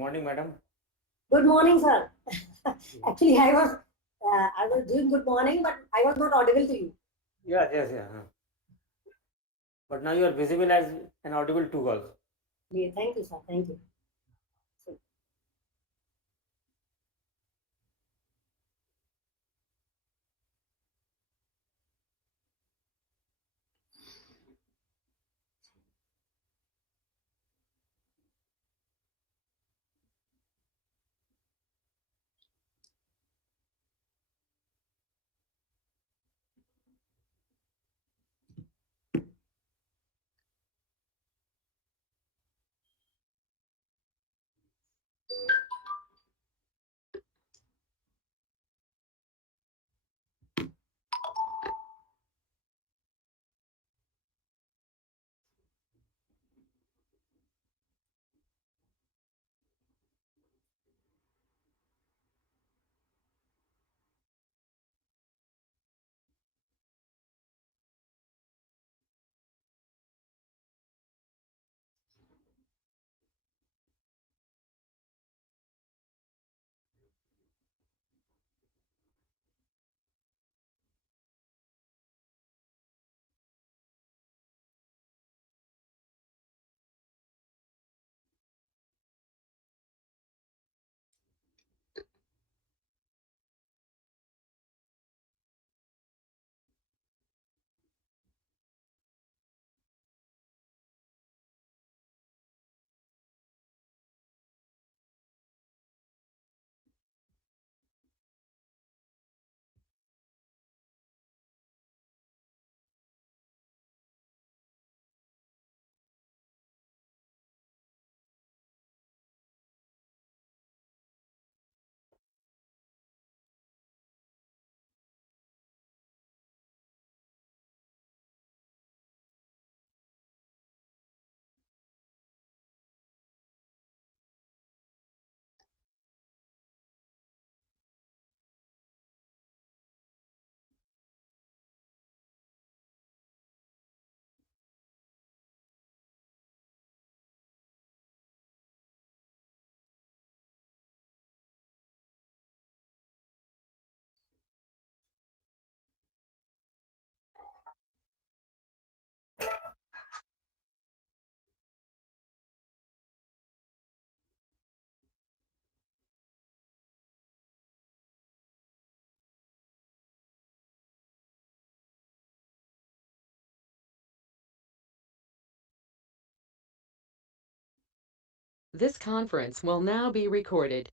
morning, madam. Good morning, sir. Actually, I was doing good morning, but I was not audible to you. Yes. But now you are visible as and audible too also. Yeah, thank you, sir. Thank you. This conference will now be recorded.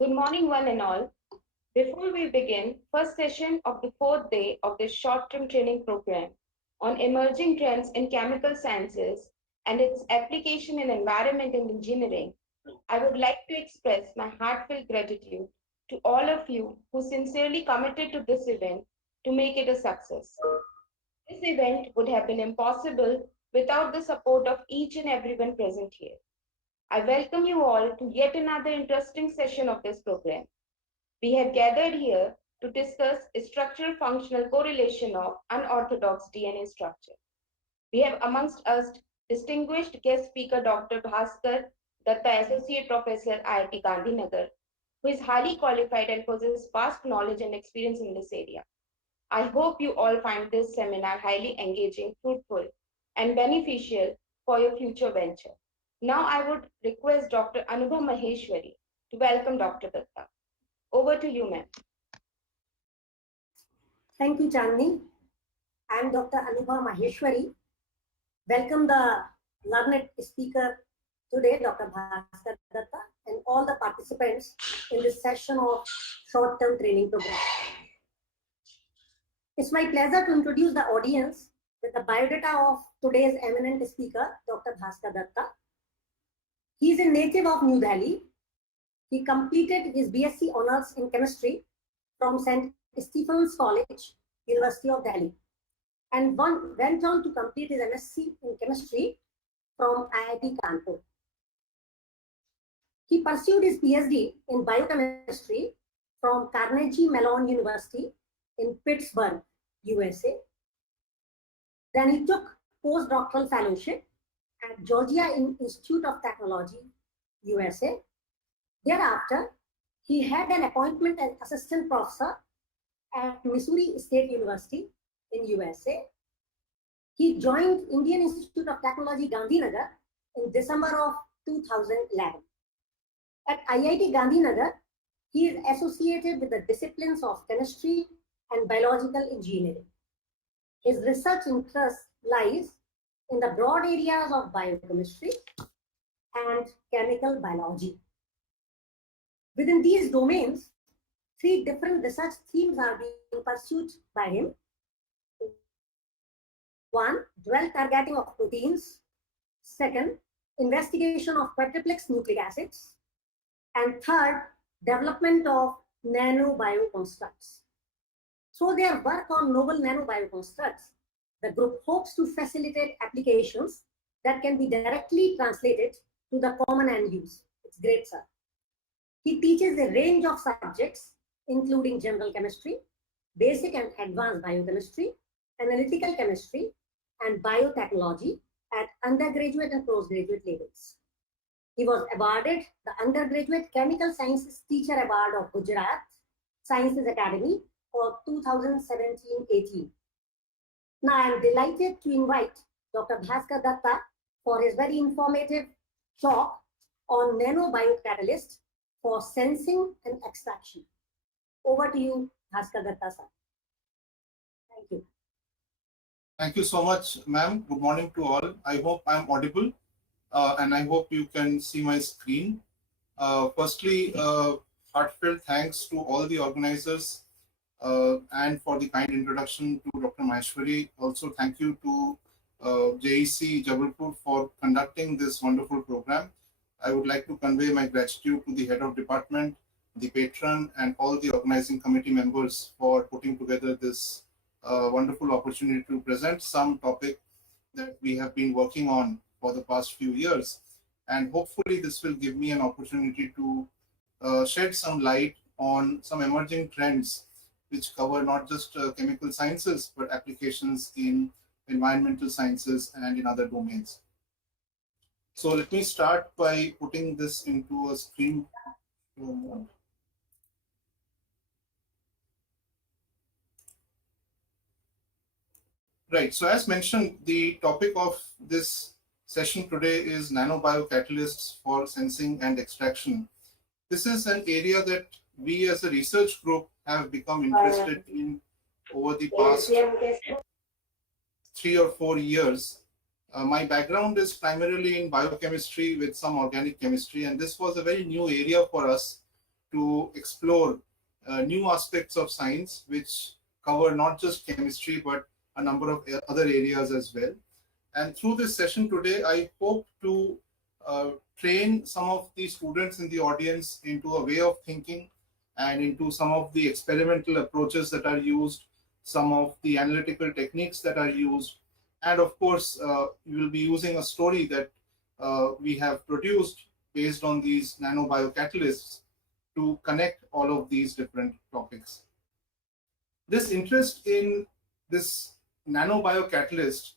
Good morning, one and all. Before we begin, first session of the fourth day of this short-term training program on emerging trends in chemical sciences and its application in environmental engineering, I would like to express my heartfelt gratitude to all of you who sincerely committed to this event to make it a success. This event would have been impossible without the support of each and everyone present here. I welcome you all to yet another interesting session of this program. We have gathered here to discuss a structural functional correlation of unorthodox DNA structure. We have amongst us distinguished guest speaker Dr. Bhaskar, Datta Associate Professor, IIT Gandhinagar, who is highly qualified and possesses vast knowledge and experience in this area. I hope you all find this seminar highly engaging, fruitful, and beneficial for your future venture. Now I would request Dr. Anubha Maheshwari to welcome Dr. Datta. Over to you, ma'am. Thank you, Chandni. I am Dr. Anubha Maheshwari. Welcome the learned speaker today, Dr. Bhaskar Datta, and all the participants in this session of short-term training program. It's my pleasure to introduce the audience with the biodata of today's eminent speaker, Dr. Bhaskar Datta. He is a native of New Delhi. He completed his BSc Honours in Chemistry from St. Stephen's College, University of Delhi, and went on to complete his MSc in Chemistry from IIT Kanpur. He pursued his PhD in Biochemistry from Carnegie Mellon University in Pittsburgh, USA. Then he took postdoctoral fellowship at Georgia Institute of Technology, USA. Thereafter, he had an appointment as assistant professor at Missouri State University in USA. He joined Indian Institute of Technology, Gandhinagar in December of 2011. At IIT Gandhinagar, he is associated with the disciplines of chemistry and biological engineering. His research interest lies in the broad areas of biochemistry and chemical biology. Within these domains, 3 different research themes are being pursued by him. 1, dual targeting of proteins. 2nd, investigation of quadruplex nucleic acids. And 3rd, development of nanobioconstructs. Through their work on novel nanobioconstructs, the group hopes to facilitate applications that can be directly translated to the common end use. It's great, sir. He teaches a range of subjects, including general chemistry, basic and advanced biochemistry, analytical chemistry, and biotechnology at undergraduate and postgraduate levels. He was awarded the Undergraduate Chemical Sciences Teacher Award of Gujarat Sciences Academy for 2017-18. Now I am delighted to invite Dr. Bhaskar Datta for his very informative talk on nanobiocatalyst for sensing and extraction. Over to you, Bhaskar Datta, sir. Thank you. Thank you so much, ma'am. Good morning to all. I hope I'm audible and I hope you can see my screen. Firstly, heartfelt thanks to all the organizers and for the kind introduction to Dr. Maheshwari. Also, thank you to JEC Jabalpur for conducting this wonderful program. I would like to convey my gratitude to the head of department, the patron, and all the organizing committee members for putting together this wonderful opportunity to present some topic that we have been working on for the past few years. And hopefully this will give me an opportunity to shed some light on some emerging trends which cover not just chemical sciences, but applications in environmental sciences and in other domains. So let me start by putting this into a screen. Right, so as mentioned, the topic of this session today is nanobiocatalysts for sensing and extraction. This is an area that we as a research group have become interested in over the past 3 or 4 years. My background is primarily in biochemistry with some organic chemistry, and this was a very new area for us to explore new aspects of science which cover not just chemistry but a number of other areas as well. And through this session today, I hope to train some of the students in the audience into a way of thinking and into some of the experimental approaches that are used, some of the analytical techniques that are used, and of course, we will be using a story that we have produced based on these nanobiocatalysts to connect all of these different topics. This interest in this nanobiocatalyst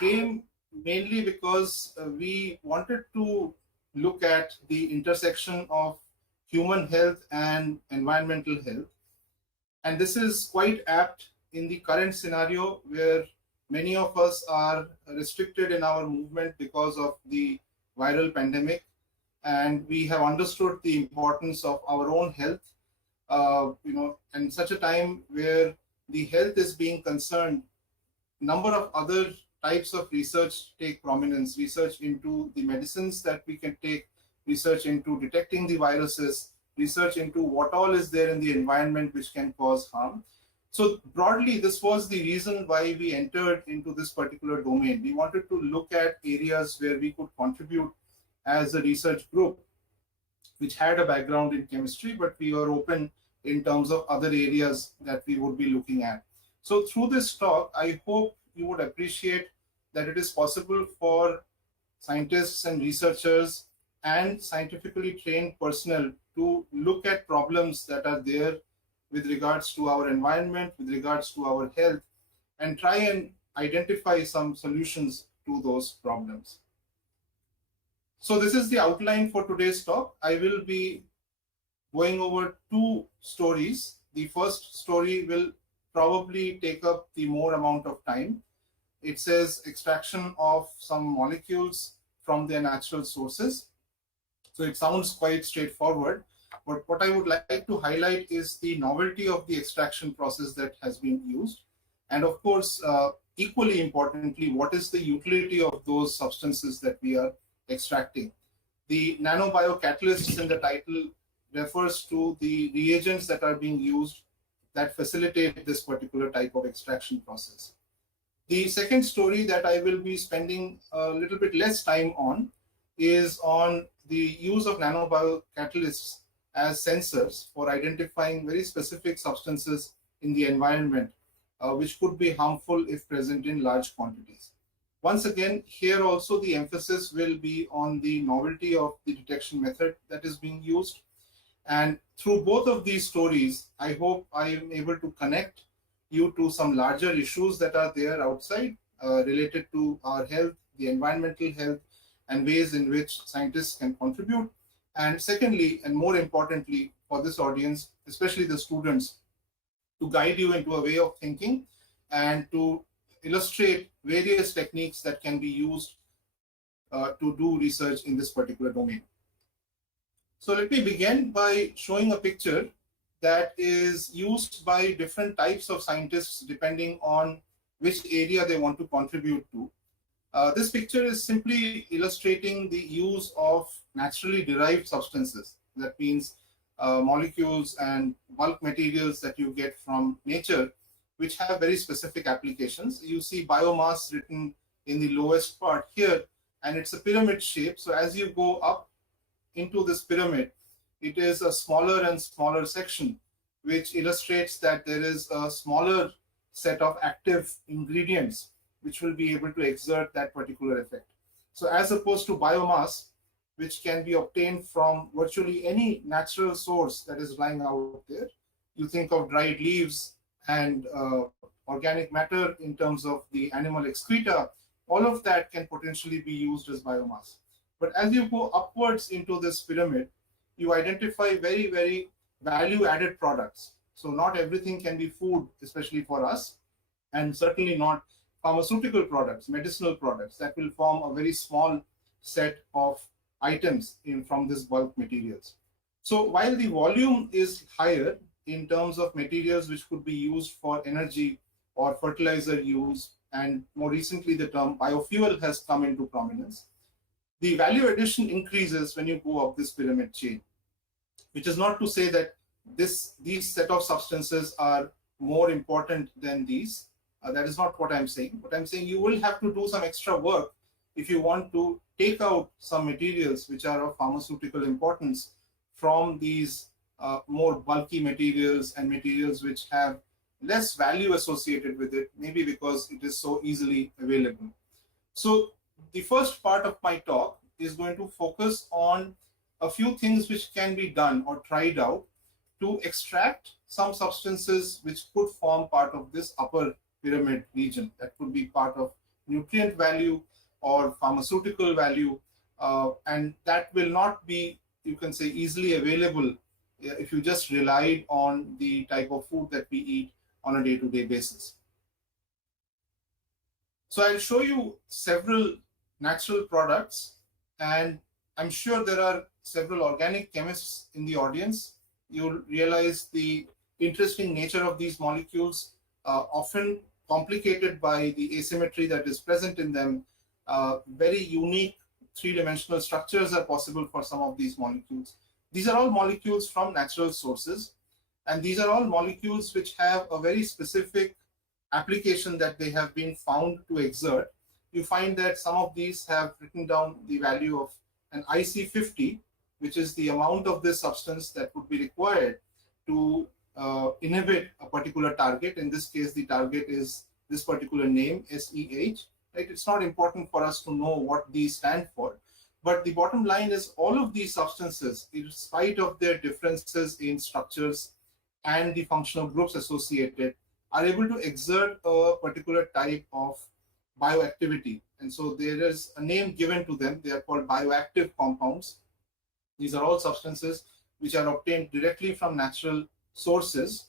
came mainly because we wanted to look at the intersection of human health and environmental health. And this is quite apt in the current scenario where Many of us are restricted in our movement because of the viral pandemic, and we have understood the importance of our own health. In such a time where the health is being concerned, number of other types of research take prominence. Research into the medicines that we can take, research into detecting the viruses, research into what all is there in the environment which can cause harm. So broadly, this was the reason why we entered into this particular domain. We wanted to look at areas where we could contribute as a research group, which had a background in chemistry, but we were open in terms of other areas that we would be looking at. So through this talk, I hope you would appreciate that it is possible for scientists and researchers and scientifically trained personnel to look at problems that are there with regards to our environment, with regards to our health, and try and identify some solutions to those problems. So this is the outline for today's talk. I will be going over two stories. The first story will probably take up the more amount of time. It says extraction of some molecules from their natural sources. So it sounds quite straightforward, but what I would like to highlight is the novelty of the extraction process that has been used. And of course, equally importantly, what is the utility of those substances that we are extracting? The nanobiocatalysts in the title refers to the reagents that are being used that facilitate this particular type of extraction process. The second story that I will be spending a little bit less time on is on the use of nanobiocatalysts as sensors for identifying very specific substances in the environment, which could be harmful if present in large quantities. Once again, here also the emphasis will be on the novelty of the detection method that is being used. And through both of these stories, I hope I am able to connect you to some larger issues that are there outside related to our health, the environmental health, and ways in which scientists can contribute. And secondly, and more importantly for this audience, especially the students, to guide you into a way of thinking and to illustrate various techniques that can be used to do research in this particular domain. So let me begin by showing a picture that is used by different types of scientists depending on which area they want to contribute to. This picture is simply illustrating the use of naturally derived substances. That means molecules and bulk materials that you get from nature, which have very specific applications. You see biomass written in the lowest part here, and it's a pyramid shape. So as you go up into this pyramid, it is a smaller and smaller section, which illustrates that there is a smaller set of active ingredients which will be able to exert that particular effect. So as opposed to biomass, which can be obtained from virtually any natural source that is lying out there, you think of dried leaves and organic matter in terms of the animal excreta, all of that can potentially be used as biomass. But as you go upwards into this pyramid, you identify very, very value-added products. So not everything can be food, especially for us, and certainly not pharmaceutical products, medicinal products. That will form a very small set of items from this bulk materials. So while the volume is higher in terms of materials which could be used for energy or fertilizer use, and more recently the term biofuel has come into prominence, the value addition increases when you go up this pyramid chain, which is not to say that these set of substances are more important than these. That is not what I'm saying. What I'm saying, you will have to do some extra work if you want to take out some materials which are of pharmaceutical importance from these more bulky materials and materials which have less value associated with it, maybe because it is so easily available. So the first part of my talk is going to focus on a few things which can be done or tried out to extract some substances which could form part of this upper pyramid region. That could be part of nutrient value or pharmaceutical value, and that will not be, you can say, easily available if you just relied on the type of food that we eat on a day-to-day basis. So I'll show you several natural products, and I'm sure there are several organic chemists in the audience. You'll realize the interesting nature of these molecules, often complicated by the asymmetry that is present in them. Very unique three-dimensional structures are possible for some of these molecules. These are all molecules from natural sources, and these are all molecules which have a very specific application that they have been found to exert. You find that some of these have written down the value of an IC50, which is the amount of this substance that would be required to inhibit a particular target. In this case, the target is this particular name, SEH. Right? It's not important for us to know what these stand for, but the bottom line is all of these substances, in spite of their differences in structures and the functional groups associated, are able to exert a particular type of bioactivity. And so there is a name given to them. They are called bioactive compounds. These are all substances which are obtained directly from natural sources,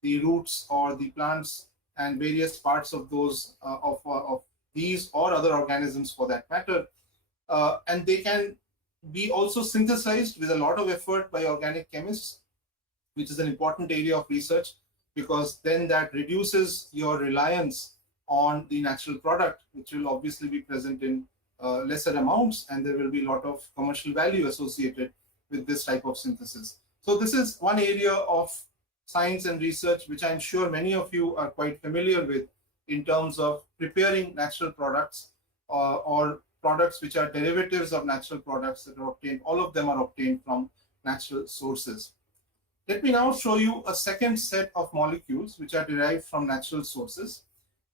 the roots or the plants and various parts of those of these or other organisms for that matter. And they can be also synthesized with a lot of effort by organic chemists, which is an important area of research, because then that reduces your reliance on the natural product, which will obviously be present in lesser amounts, and there will be a lot of commercial value associated with this type of synthesis. So this is one area of science and research which I'm sure many of you are quite familiar with in terms of preparing natural products or products which are derivatives of natural products that are obtained. All of them are obtained from natural sources. Let me now show you a second set of molecules which are derived from natural sources.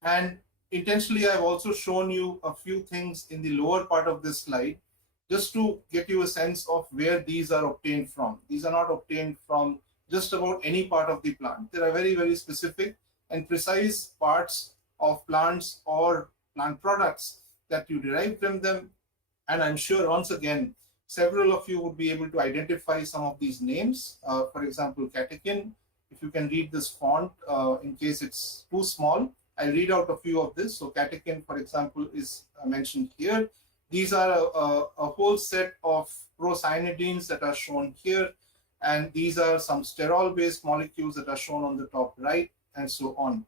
And intentionally, I've also shown you a few things in the lower part of this slide, just to get you a sense of where these are obtained from. These are not obtained from just about any part of the plant. There are very, very specific and precise parts of plants or plant products that you derive from them. And I'm sure, once again, several of you would be able to identify some of these names. For example, catechin. If you can read this font, in case it's too small, I'll read out a few of this. So catechin, for example, is mentioned here. These are a whole set of procyanidins that are shown here. And these are some sterol-based molecules that are shown on the top right, and so on.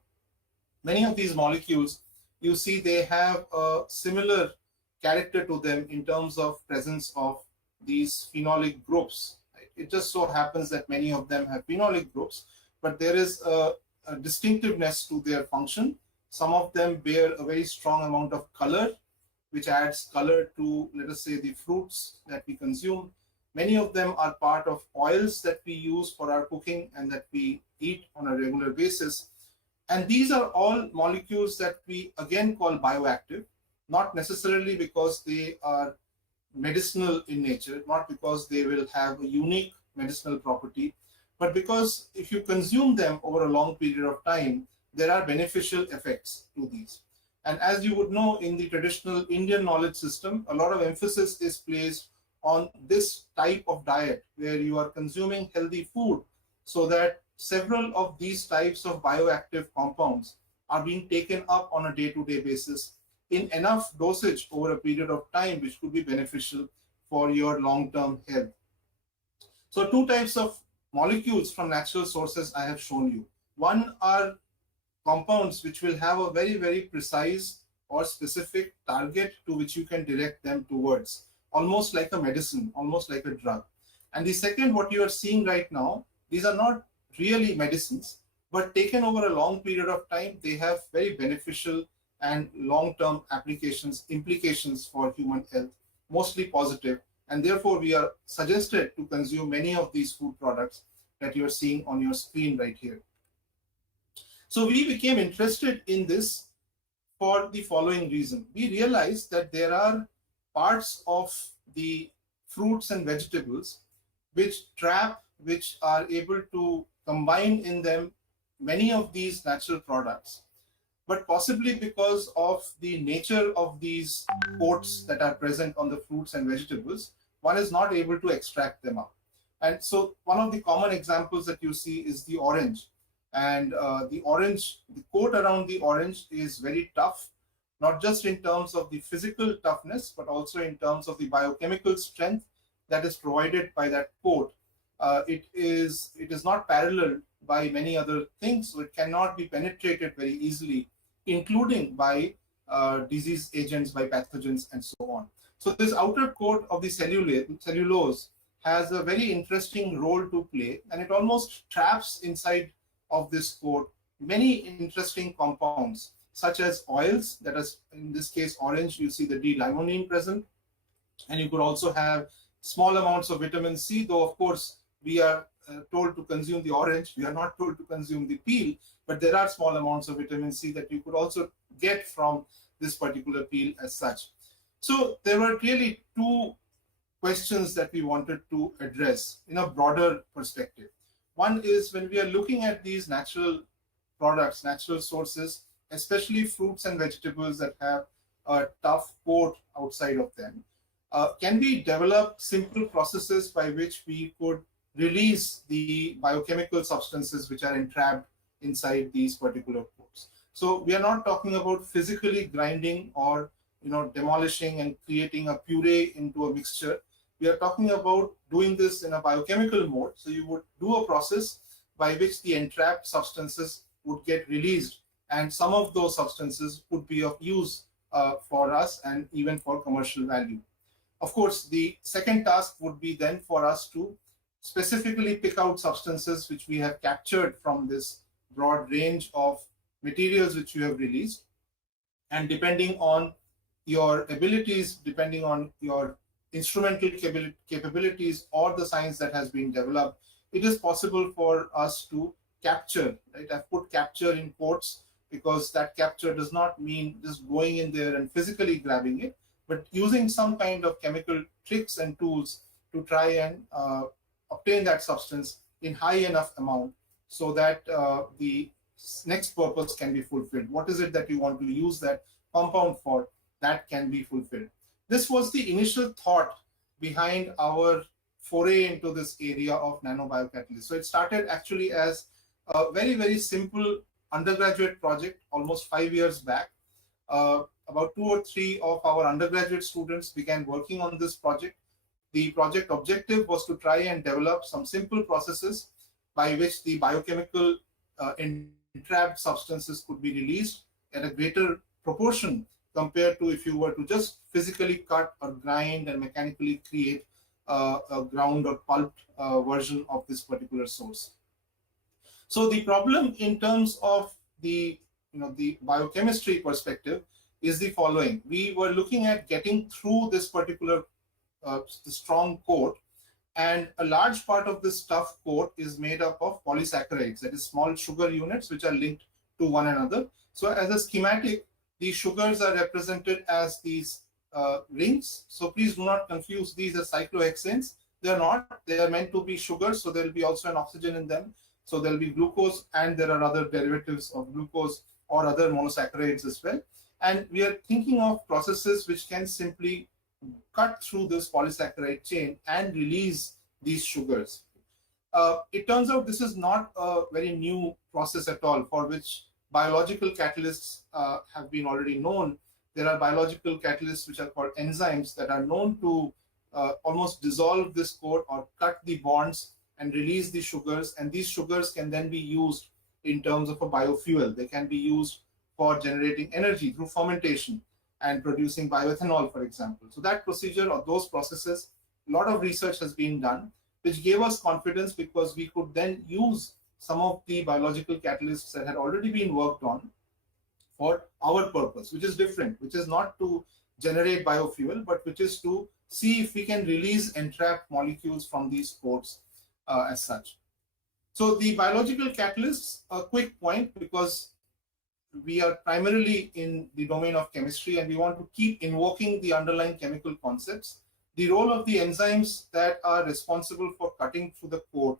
Many of these molecules, you see they have a similar character to them in terms of presence of these phenolic groups. It just so happens that many of them have phenolic groups, but there is a distinctiveness to their function. Some of them bear a very strong amount of color, which adds color to, let us say, the fruits that we consume. Many of them are part of oils that we use for our cooking and that we eat on a regular basis. And these are all molecules that we again call bioactive, not necessarily because they are medicinal in nature, not because they will have a unique medicinal property, but because if you consume them over a long period of time, there are beneficial effects to these. And as you would know, in the traditional Indian knowledge system, a lot of emphasis is placed on this type of diet where you are consuming healthy food, so that several of these types of bioactive compounds are being taken up on a day-to-day basis in enough dosage over a period of time, which could be beneficial for your long-term health. So two types of molecules from natural sources I have shown you. One are compounds which will have a very, very precise or specific target to which you can direct them towards, almost like a medicine, almost like a drug. And the second, what you are seeing right now, these are not really medicines, but taken over a long period of time, they have very beneficial and long-term implications for human health, mostly positive. And therefore, we are suggested to consume many of these food products that you're seeing on your screen right here. So we became interested in this for the following reason. We realized that there are parts of the fruits and vegetables which are able to combine in them many of these natural products, but possibly because of the nature of these coats that are present on the fruits and vegetables, one is not able to extract them out. And so one of the common examples that you see is the orange. And the coat around the orange is very tough. not just in terms of the physical toughness, but also in terms of the biochemical strength that is provided by that coat. It is not paralleled by many other things, so it cannot be penetrated very easily, including by disease agents, by pathogens, and so on. So this outer coat of the cellulose has a very interesting role to play, and it almost traps inside of this coat many interesting compounds, such as oils, that is in this case orange, you see the D-limonene present, and you could also have small amounts of vitamin C, though of course we are told to consume the orange, we are not told to consume the peel, but there are small amounts of vitamin C that you could also get from this particular peel as such. So there were clearly two questions that we wanted to address in a broader perspective. One is, when we are looking at these natural products, natural sources, especially fruits and vegetables that have a tough coat outside of them, can we develop simple processes by which we could release the biochemical substances which are entrapped inside these particular coats? So we are not talking about physically grinding or demolishing and creating a puree into a mixture. We are talking about doing this in a biochemical mode. So you would do a process by which the entrapped substances would get released, and some of those substances would be of use for us and even for commercial value. Of course, the second task would be then for us to specifically pick out substances which we have captured from this broad range of materials which you have released, and depending on your abilities, depending on your instrumental capabilities or the science that has been developed, it is possible for us to capture, right? I've put capture in quotes because that capture does not mean just going in there and physically grabbing it, but using some kind of chemical tricks and tools to try and obtain that substance in high enough amount so that the next purpose can be fulfilled. What is it that you want to use that compound for? That can be fulfilled. This was the initial thought behind our foray into this area of nanobiocatalysts. So it started actually as a very, very simple undergraduate project almost 5 years back. About 2 or 3 of our undergraduate students began working on this project. The project objective was to try and develop some simple processes by which the biochemical entrapped substances could be released at a greater proportion compared to if you were to just physically cut or grind and mechanically create a ground or pulped version of this particular source. So the problem in terms of the biochemistry perspective is the following. We were looking at getting through this particular strong coat, and a large part of this tough coat is made up of polysaccharides, that is small sugar units which are linked to one another. So as a schematic, these sugars are represented as these rings. So please do not confuse these as cyclohexanes. They are not. They are meant to be sugars, so there will be also an oxygen in them. So there will be glucose, and there are other derivatives of glucose or other monosaccharides as well. And we are thinking of processes which can simply cut through this polysaccharide chain and release these sugars. It turns out this is not a very new process at all, for which biological catalysts have been already known. There are biological catalysts which are called enzymes that are known to almost dissolve this coat or cut the bonds and release the sugars, and these sugars can then be used in terms of a biofuel. They can be used for generating energy through fermentation and producing bioethanol, for example. So that procedure or those processes, a lot of research has been done, which gave us confidence because we could then use some of the biological catalysts that had already been worked on for our purpose, which is different, which is not to generate biofuel, but which is to see if we can release entrapped molecules from these coats as such. So the biological catalysts, a quick point, because we are primarily in the domain of chemistry and we want to keep invoking the underlying chemical concepts. The role of the enzymes that are responsible for cutting through the coat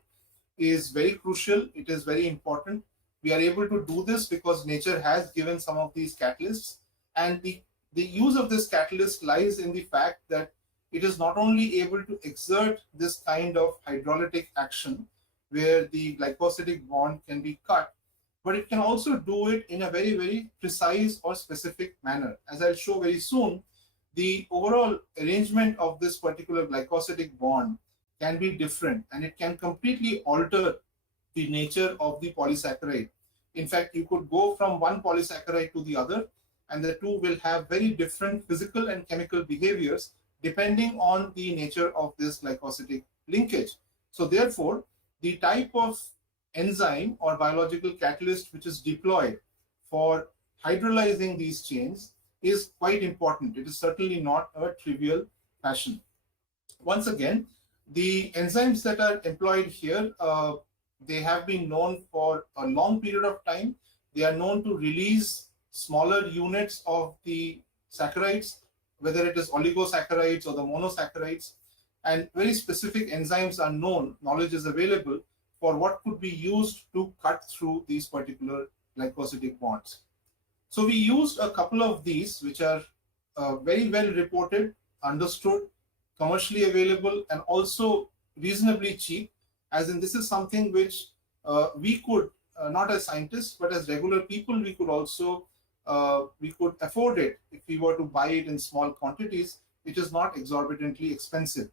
is very crucial. It is very important. We are able to do this because nature has given some of these catalysts, and the use of this catalyst lies in the fact that it is not only able to exert this kind of hydrolytic action where the glycosidic bond can be cut, but it can also do it in a very, very precise or specific manner. As I'll show very soon, the overall arrangement of this particular glycosidic bond can be different, and it can completely alter the nature of the polysaccharide. In fact, you could go from one polysaccharide to the other, and the two will have very different physical and chemical behaviors depending on the nature of this glycosidic linkage. So therefore, the type of enzyme or biological catalyst which is deployed for hydrolyzing these chains is quite important. It is certainly not a trivial fashion. Once again, the enzymes that are employed here, they have been known for a long period of time. They are known to release smaller units of the saccharides, whether it is oligosaccharides or the monosaccharides, and very specific enzymes are known, knowledge is available for what could be used to cut through these particular glycosidic bonds. So we used a couple of these, which are very well reported, understood, commercially available, and also reasonably cheap, as in this is something which we could, not as scientists, but as regular people, we could also, we could afford it if we were to buy it in small quantities, which is not exorbitantly expensive.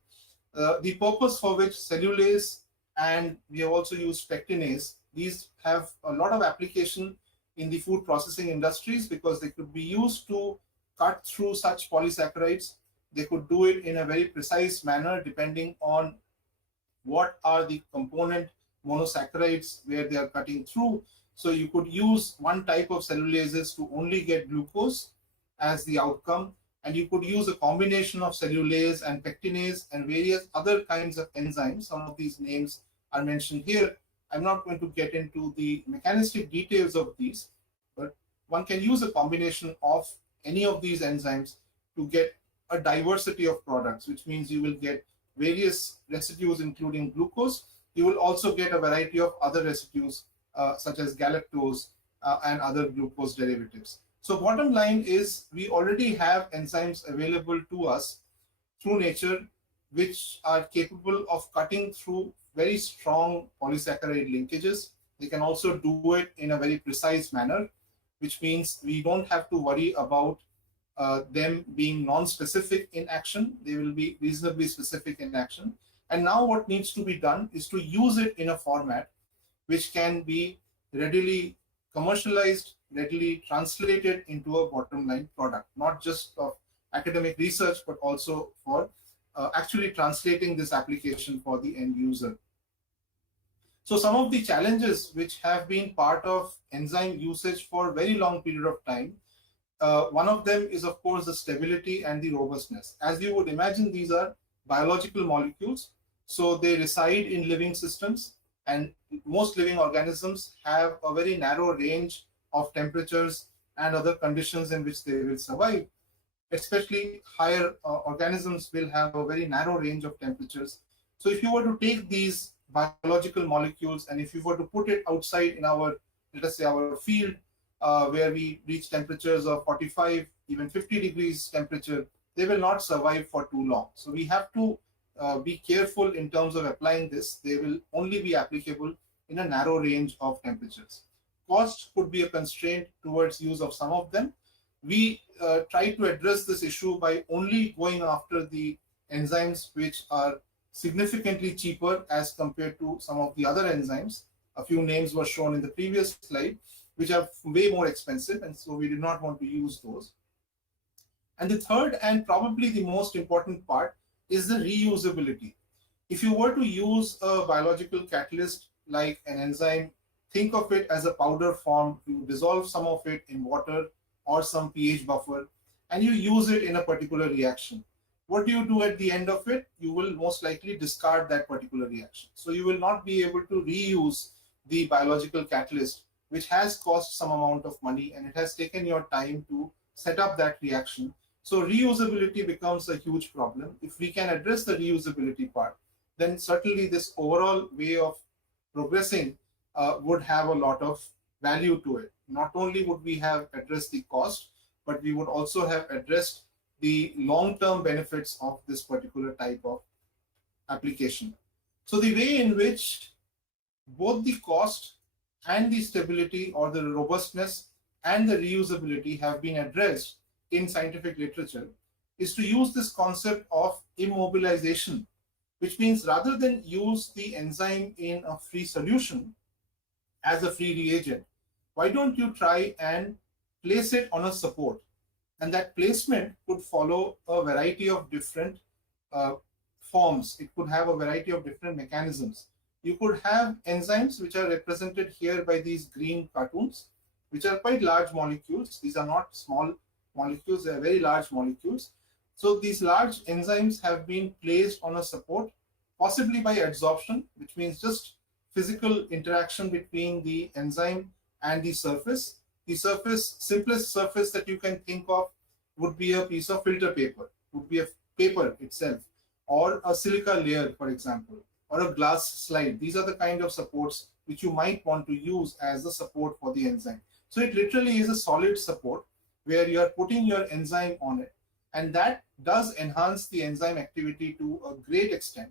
The purpose for which cellulase, and we have also used pectinase, these have a lot of application in the food processing industries because they could be used to cut through such polysaccharides. They could do it in a very precise manner depending on what are the component monosaccharides where they are cutting through. So you could use one type of cellulases to only get glucose as the outcome, and you could use a combination of cellulase and pectinase and various other kinds of enzymes. Some of these names are mentioned here. I'm not going to get into the mechanistic details of these, but one can use a combination of any of these enzymes to get a diversity of products, which means you will get various residues including glucose. You will also get a variety of other residues such as galactose and other glucose derivatives. So bottom line is we already have enzymes available to us through nature which are capable of cutting through very strong polysaccharide linkages. They can also do it in a very precise manner, which means we don't have to worry about them being non-specific in action. They will be reasonably specific in action. And now what needs to be done is to use it in a format which can be readily commercialized, readily translated into a bottom line product, not just of academic research, but also for actually translating this application for the end user. So some of the challenges which have been part of enzyme usage for a very long period of time, one of them is of course the stability and the robustness. As you would imagine, these are biological molecules, so they reside in living systems, and most living organisms have a very narrow range of temperatures and other conditions in which they will survive. Especially higher organisms will have a very narrow range of temperatures. So if you were to take these biological molecules and if you were to put it outside in our, let us say, our field where we reach temperatures of 45, even 50 degrees temperature, they will not survive for too long. So we have to be careful in terms of applying this. They will only be applicable in a narrow range of temperatures. Cost could be a constraint towards use of some of them. We try to address this issue by only going after the enzymes which are significantly cheaper as compared to some of the other enzymes. A few names were shown in the previous slide, which are way more expensive, and so we did not want to use those. And the third and probably the most important part is the reusability. If you were to use a biological catalyst like an enzyme, think of it as a powder form. You dissolve some of it in water or some pH buffer, and you use it in a particular reaction. What do you do at the end of it? You will most likely discard that particular reaction. So you will not be able to reuse the biological catalyst, which has cost some amount of money and it has taken your time to set up that reaction. So reusability becomes a huge problem. If we can address the reusability part, then certainly this overall way of progressing would have a lot of value to it. Not only would we have addressed the cost, but we would also have addressed the long-term benefits of this particular type of application. So the way in which both the cost and the stability or the robustness and the reusability have been addressed in scientific literature is to use this concept of immobilization, which means rather than use the enzyme in a free solution as a free reagent, why don't you try and place it on a support? And that placement could follow a variety of different forms. It could have a variety of different mechanisms. You could have enzymes which are represented here by these green cartoons, which are quite large molecules. These are not small molecules, they are very large molecules. So these large enzymes have been placed on a support, possibly by adsorption, which means just physical interaction between the enzyme and the surface. The simplest surface that you can think of would be a piece of filter paper, would be a paper itself, or a silica layer, for example, or a glass slide. These are the kind of supports which you might want to use as a support for the enzyme. So it literally is a solid support where you are putting your enzyme on it, and that does enhance the enzyme activity to a great extent.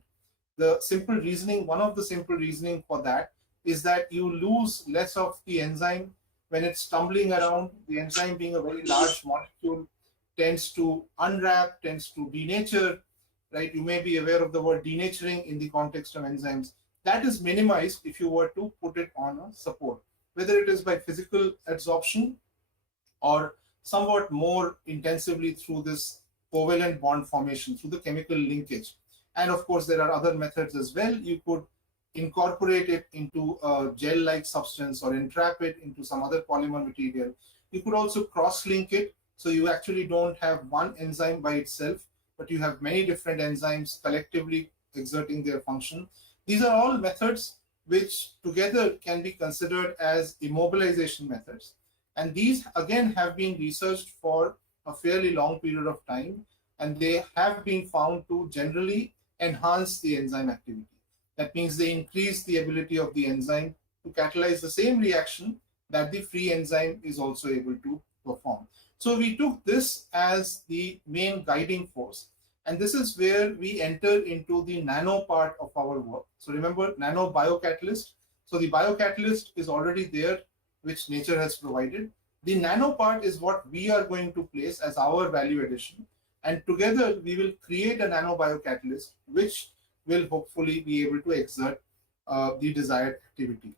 The simple reasoning, one of the simple reasoning for that is that you lose less of the enzyme when it's stumbling around. The enzyme, being a very large molecule, tends to unwrap, tends to denature, right? You may be aware of the word denaturing in the context of enzymes. That is minimized if you were to put it on a support, whether it is by physical adsorption or somewhat more intensively through this covalent bond formation, through the chemical linkage. And of course, there are other methods as well. You could incorporate it into a gel-like substance or entrap it into some other polymer material. You could also cross-link it, so you actually don't have one enzyme by itself, but you have many different enzymes collectively exerting their function. These are all methods which together can be considered as immobilization methods. And these again have been researched for a fairly long period of time, and they have been found to generally enhance the enzyme activity. That means they increase the ability of the enzyme to catalyze the same reaction that the free enzyme is also able to perform. So we took this as the main guiding force. And this is where we enter into the nano part of our work. So remember, nano biocatalyst. So the biocatalyst is already there, which nature has provided. The nano part is what we are going to place as our value addition. And together we will create a nano biocatalyst, which will hopefully be able to exert the desired activity.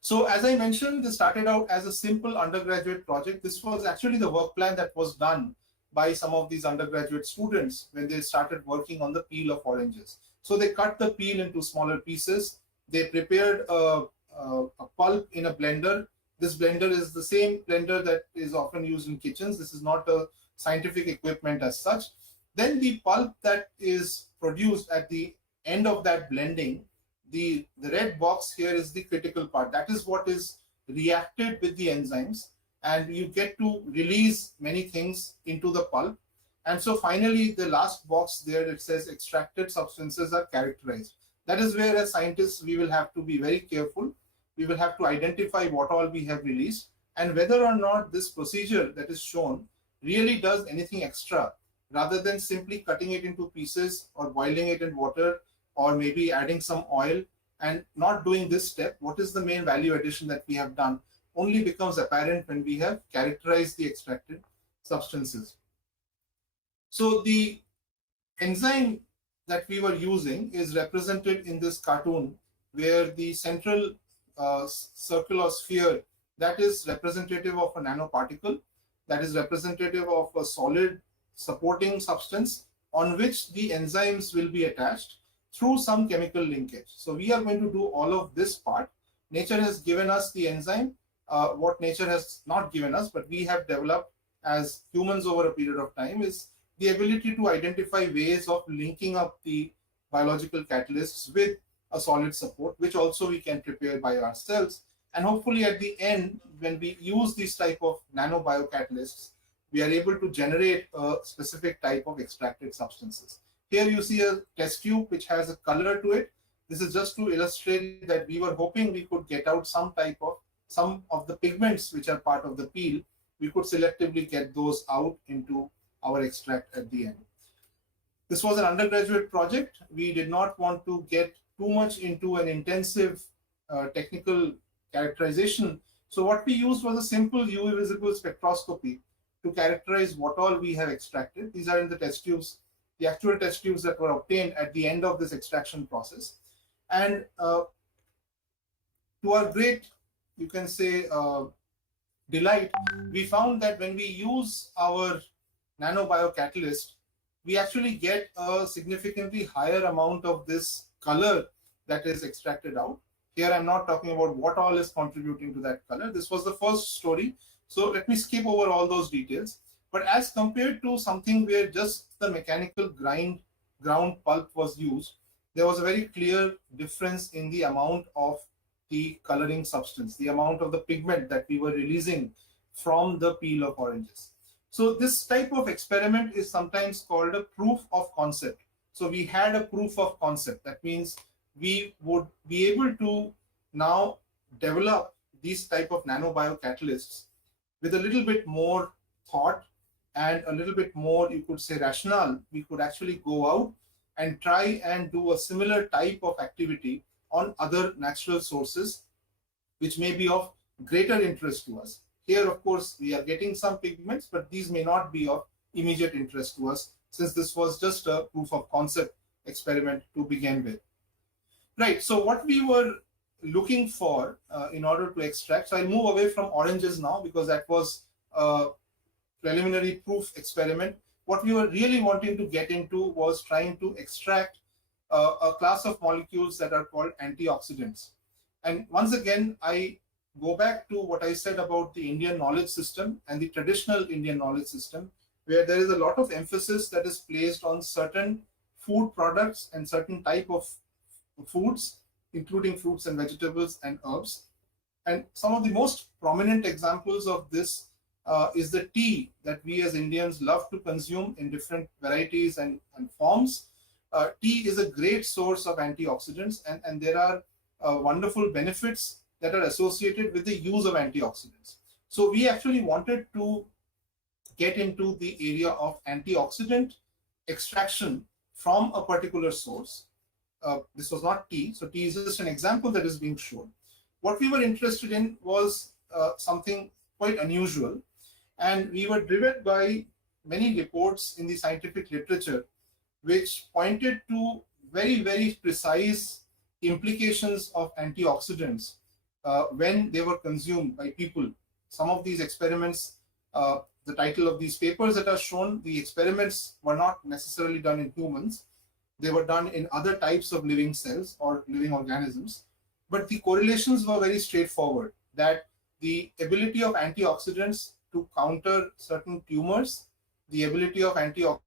So as I mentioned, this started out as a simple undergraduate project. This was actually the work plan that was done by some of these undergraduate students when they started working on the peel of oranges. So they cut the peel into smaller pieces. They prepared a pulp in a blender. This blender is the same blender that is often used in kitchens. This is not a scientific equipment as such. Then the pulp that is produced at the end of that blending, the red box here is the critical part. That is what is reacted with the enzymes, and you get to release many things into the pulp. And so finally, the last box there, it says extracted substances are characterized. That is where, as scientists, we will have to be very careful. We will have to identify what all we have released and whether or not this procedure that is shown really does anything extra, rather than simply cutting it into pieces or boiling it in water or maybe adding some oil and not doing this step. What is the main value addition that we have done only becomes apparent when we have characterized the extracted substances. So the enzyme that we were using is represented in this cartoon, where the central circle or sphere, that is representative of a nanoparticle, that is representative of a solid supporting substance on which the enzymes will be attached through some chemical linkage. So we are going to do all of this part. Nature has given us the enzyme. What nature has not given us, but we have developed as humans over a period of time, is the ability to identify ways of linking up the biological catalysts with a solid support, which also we can prepare by ourselves. And hopefully at the end, when we use these type of nanobiocatalysts, we are able to generate a specific type of extracted substances. Here you see a test tube which has a color to it. This is just to illustrate that we were hoping we could get out some of the pigments which are part of the peel. We could selectively get those out into our extract at the end. This was an undergraduate project. We did not want to get too much into an intensive technical characterization. So what we used was a simple UV visible spectroscopy to characterize what all we have extracted. These are in the test tubes, the actual test tubes that were obtained at the end of this extraction process. And to our great, you can say, delight, we found that when we use our nanobiocatalyst, we actually get a significantly higher amount of this color that is extracted out. Here I'm not talking about what all is contributing to that color. This was the first story. So let me skip over all those details. But as compared to something where just the mechanical ground pulp was used, there was a very clear difference in the amount of the coloring substance, the amount of the pigment that we were releasing from the peel of oranges. So this type of experiment is sometimes called a proof of concept. So we had a proof of concept. That means we would be able to now develop these type of nanobiocatalysts with a little bit more thought and a little bit more, you could say, rationale. We could actually go out and try and do a similar type of activity on other natural sources, which may be of greater interest to us. Here, of course, we are getting some pigments, but these may not be of immediate interest to us, since this was just a proof of concept experiment to begin with. Right, so what we were looking for in order to extract, so I'll move away from oranges now because that was a preliminary proof experiment. What we were really wanting to get into was trying to extract a class of molecules that are called antioxidants. And once again, I go back to what I said about the Indian knowledge system and the traditional Indian knowledge system, where there is a lot of emphasis that is placed on certain food products and certain type of foods, including fruits and vegetables and herbs. And some of the most prominent examples of this is the tea that we as Indians love to consume in different varieties and forms. Tea is a great source of antioxidants, and there are wonderful benefits that are associated with the use of antioxidants. So we actually wanted to get into the area of antioxidant extraction from a particular source. This was not tea, so tea is just an example that is being shown. What we were interested in was something quite unusual, and we were driven by many reports in the scientific literature which pointed to very, very precise implications of antioxidants when they were consumed by people. Some of these experiments, the title of these papers that are shown, the experiments were not necessarily done in humans. They were done in other types of living cells or living organisms. But the correlations were very straightforward, that the ability of antioxidants to counter certain tumors, the ability of antioxidants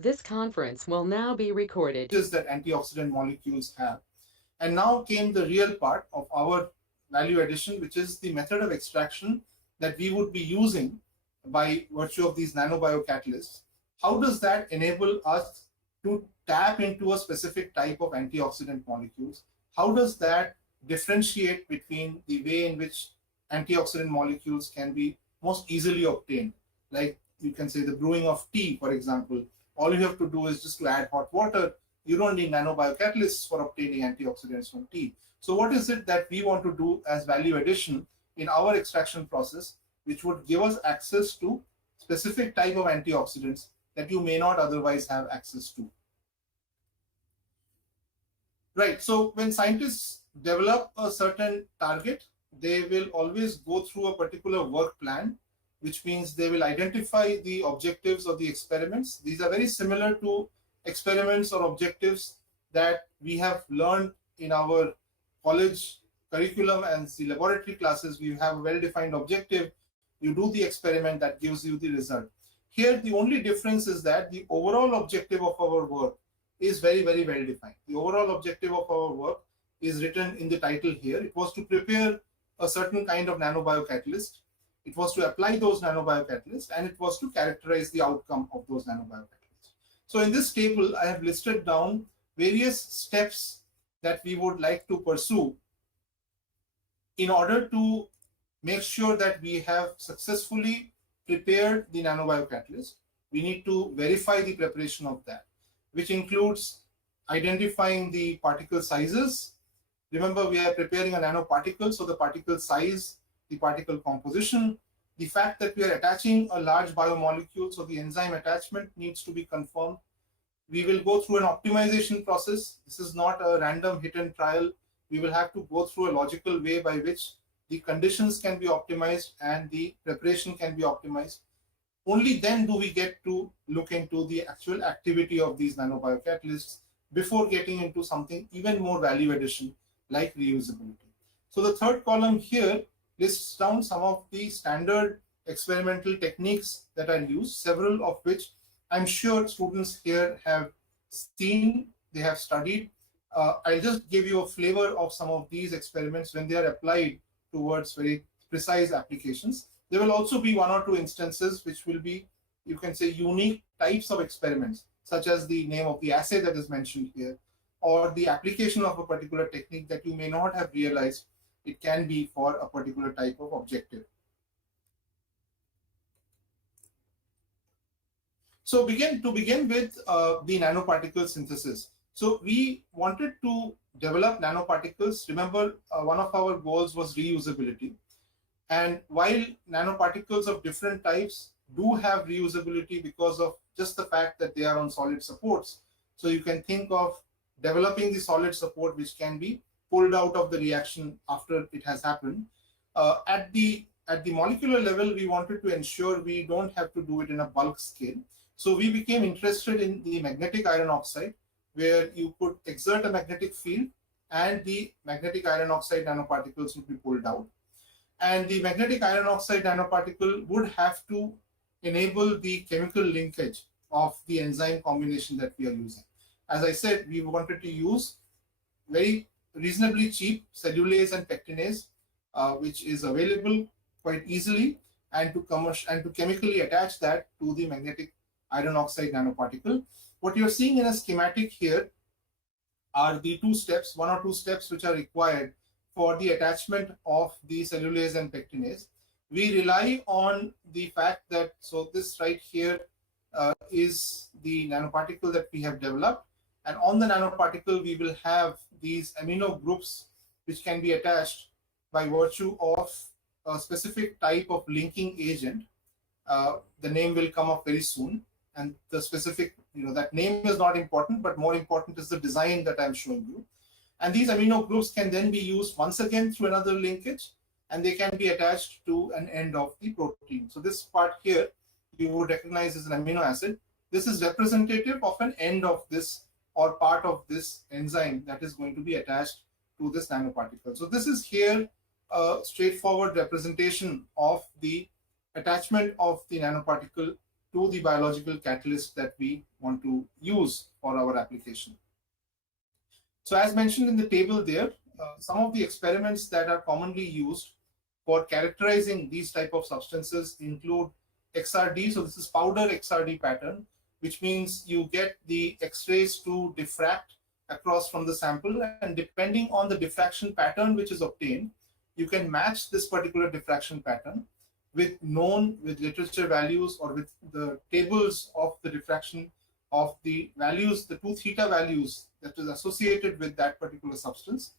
This conference will now be recorded. that antioxidant molecules have. And now came the real part of our value addition, which is the method of extraction that we would be using by virtue of these nanobiocatalysts. How does that enable us to tap into a specific type of antioxidant molecules? How does that differentiate between the way in which antioxidant molecules can be most easily obtained? Like you can say the brewing of tea, for example. All you have to do is just to add hot water. You don't need nanobiocatalysts for obtaining antioxidants from tea. So what is it that we want to do as value addition in our extraction process, which would give us access to specific type of antioxidants that you may not otherwise have access to? Right, so when scientists develop a certain target, they will always go through a particular work plan, which means they will identify the objectives of the experiments. These are very similar to experiments or objectives that we have learned in our college curriculum and the laboratory classes, we have a well-defined objective. You do the experiment that gives you the result. Here, the only difference is that the overall objective of our work is very, very well defined. The overall objective of our work is written in the title here. It was to prepare a certain kind of nanobiocatalyst. It was to apply those nanobiocatalysts, and it was to characterize the outcome of those nanobiocatalysts. So in this table, I have listed down various steps that we would like to pursue in order to make sure that we have successfully prepared the nanobiocatalyst. We need to verify the preparation of that, which includes identifying the particle sizes. Remember, we are preparing a nanoparticle, so the particle size, the particle composition, the fact that we are attaching a large biomolecule, so the enzyme attachment needs to be confirmed. We will go through an optimization process. This is not a random hit and trial. We will have to go through a logical way by which the conditions can be optimized and the preparation can be optimized. Only then do we get to look into the actual activity of these nanobiocatalysts before getting into something even more value addition like reusability. So the third column here lists down some of the standard experimental techniques that are used, several of which I'm sure students here have seen, they have studied. I'll just give you a flavor of some of these experiments when they are applied towards very precise applications. There will also be one or two instances which will be, you can say, unique types of experiments, such as the name of the assay that is mentioned here, or the application of a particular technique that you may not have realized it can be for a particular type of objective. So to begin with the nanoparticle synthesis. So we wanted to develop nanoparticles. Remember, one of our goals was reusability. And while nanoparticles of different types do have reusability because of just the fact that they are on solid supports, so you can think of developing the solid support which can be pulled out of the reaction after it has happened. At the molecular level, we wanted to ensure we don't have to do it in a bulk scale. So we became interested in the magnetic iron oxide, where you could exert a magnetic field and the magnetic iron oxide nanoparticles would be pulled out. And the magnetic iron oxide nanoparticle would have to enable the chemical linkage of the enzyme combination that we are using. As I said, we wanted to use very reasonably cheap cellulase and pectinase, which is available quite easily, and to chemically attach that to the magnetic iron oxide nanoparticle. What you're seeing in a schematic here are the one or two steps which are required for the attachment of the cellulase and pectinase. We rely on the fact that, so this right here is the nanoparticle that we have developed, and on the nanoparticle we will have these amino groups which can be attached by virtue of a specific type of linking agent. The name will come up very soon, and the specific, that name is not important, but more important is the design that I'm showing you. And these amino groups can then be used once again through another linkage, and they can be attached to an end of the protein. So this part here, you would recognize as an amino acid. This is representative of an end of this or part of this enzyme that is going to be attached to this nanoparticle. So this is here a straightforward representation of the attachment of the nanoparticle to the biological catalyst that we want to use for our application. So as mentioned in the table there, some of the experiments that are commonly used for characterizing these type of substances include XRD. So this is powder XRD pattern, which means you get the X-rays to diffract across from the sample, and depending on the diffraction pattern which is obtained, you can match this particular diffraction pattern with literature values or with the tables of the diffraction of the values, the 2 theta values that is associated with that particular substance.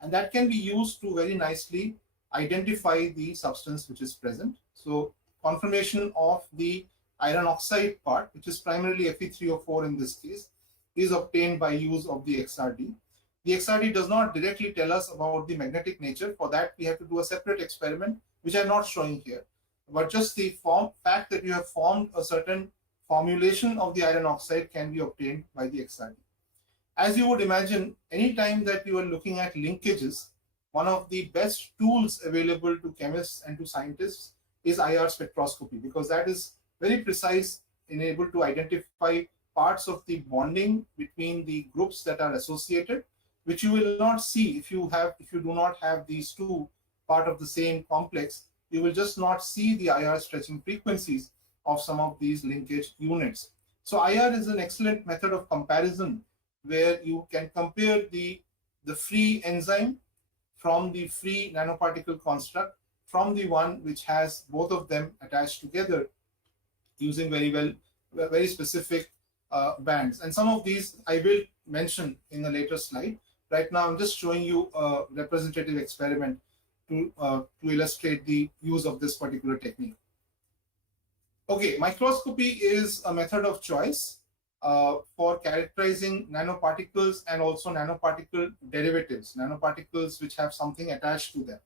And that can be used to very nicely identify the substance which is present. So confirmation of the iron oxide part, which is primarily Fe3O4 in this case, is obtained by use of the XRD. The XRD does not directly tell us about the magnetic nature. For that, we have to do a separate experiment, which I'm not showing here. But just the fact that you have formed a certain formulation of the iron oxide can be obtained by the XRD. As you would imagine, anytime that you are looking at linkages, one of the best tools available to chemists and to scientists is IR spectroscopy, because that is very precise and able to identify parts of the bonding between the groups that are associated, which you will not see if you do not have these two part of the same complex. You will just not see the IR stretching frequencies of some of these linkage units. So IR is an excellent method of comparison where you can compare the free enzyme from the free nanoparticle construct from the one which has both of them attached together using very specific bands. And some of these I will mention in a later slide. Right now, I'm just showing you a representative experiment to illustrate the use of this particular technique. Okay, microscopy is a method of choice for characterizing nanoparticles and also nanoparticle derivatives, nanoparticles which have something attached to them.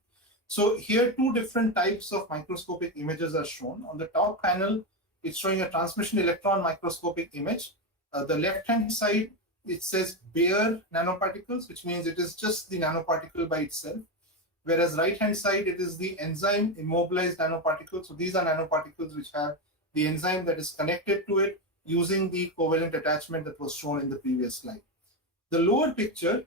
So here, two different types of microscopic images are shown. On the top panel, it's showing a transmission electron microscopic image. The left-hand side, it says bare nanoparticles, which means it is just the nanoparticle by itself. Whereas right-hand side, it is the enzyme immobilized nanoparticles. So these are nanoparticles which have the enzyme that is connected to it using the covalent attachment that was shown in the previous slide. The lower picture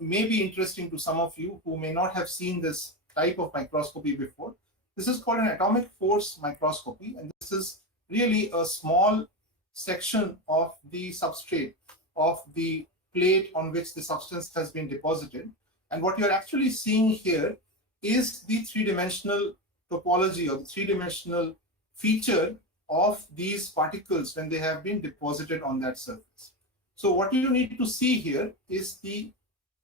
may be interesting to some of you who may not have seen this type of microscopy before. This is called an atomic force microscopy, and this is really a small section of the substrate of the plate on which the substance has been deposited. And what you're actually seeing here is the three-dimensional topology or the three-dimensional feature of these particles when they have been deposited on that surface. So what you need to see here is the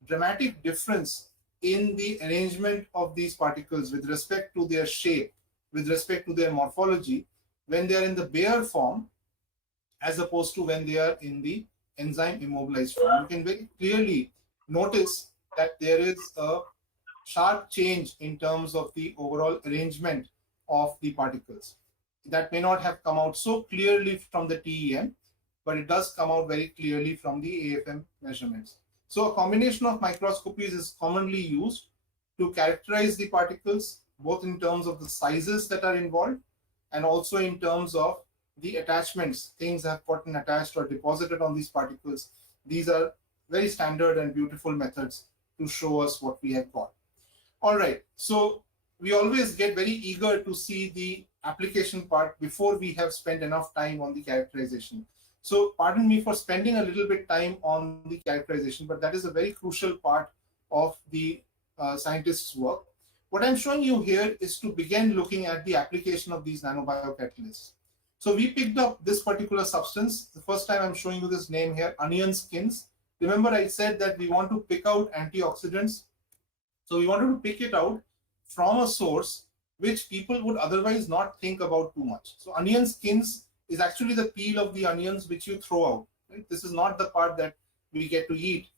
dramatic difference in the arrangement of these particles with respect to their shape, with respect to their morphology, when they are in the bare form, as opposed to when they are in the enzyme immobilized form. You can very clearly notice that there is a sharp change in terms of the overall arrangement of the particles. That may not have come out so clearly from the TEM, but it does come out very clearly from the AFM measurements. So a combination of microscopies is commonly used to characterize the particles, both in terms of the sizes that are involved and also in terms of the attachments. Things have gotten attached or deposited on these particles. These are very standard and beautiful methods to show us what we have got. All right, so we always get very eager to see the application part before we have spent enough time on the characterization. So pardon me for spending a little bit time on the characterization, but that is a very crucial part of the scientist's work. What I'm showing you here is to begin looking at the application of these nanobiocatalysts. So we picked up this particular substance. The first time I'm showing you this name here, onion skins. Remember I said that we want to pick out antioxidants. So we wanted to pick it out from a source which people would otherwise not think about too much. So onion skins is actually the peel of the onions which you throw out. Right? This is not the part that we get to eat.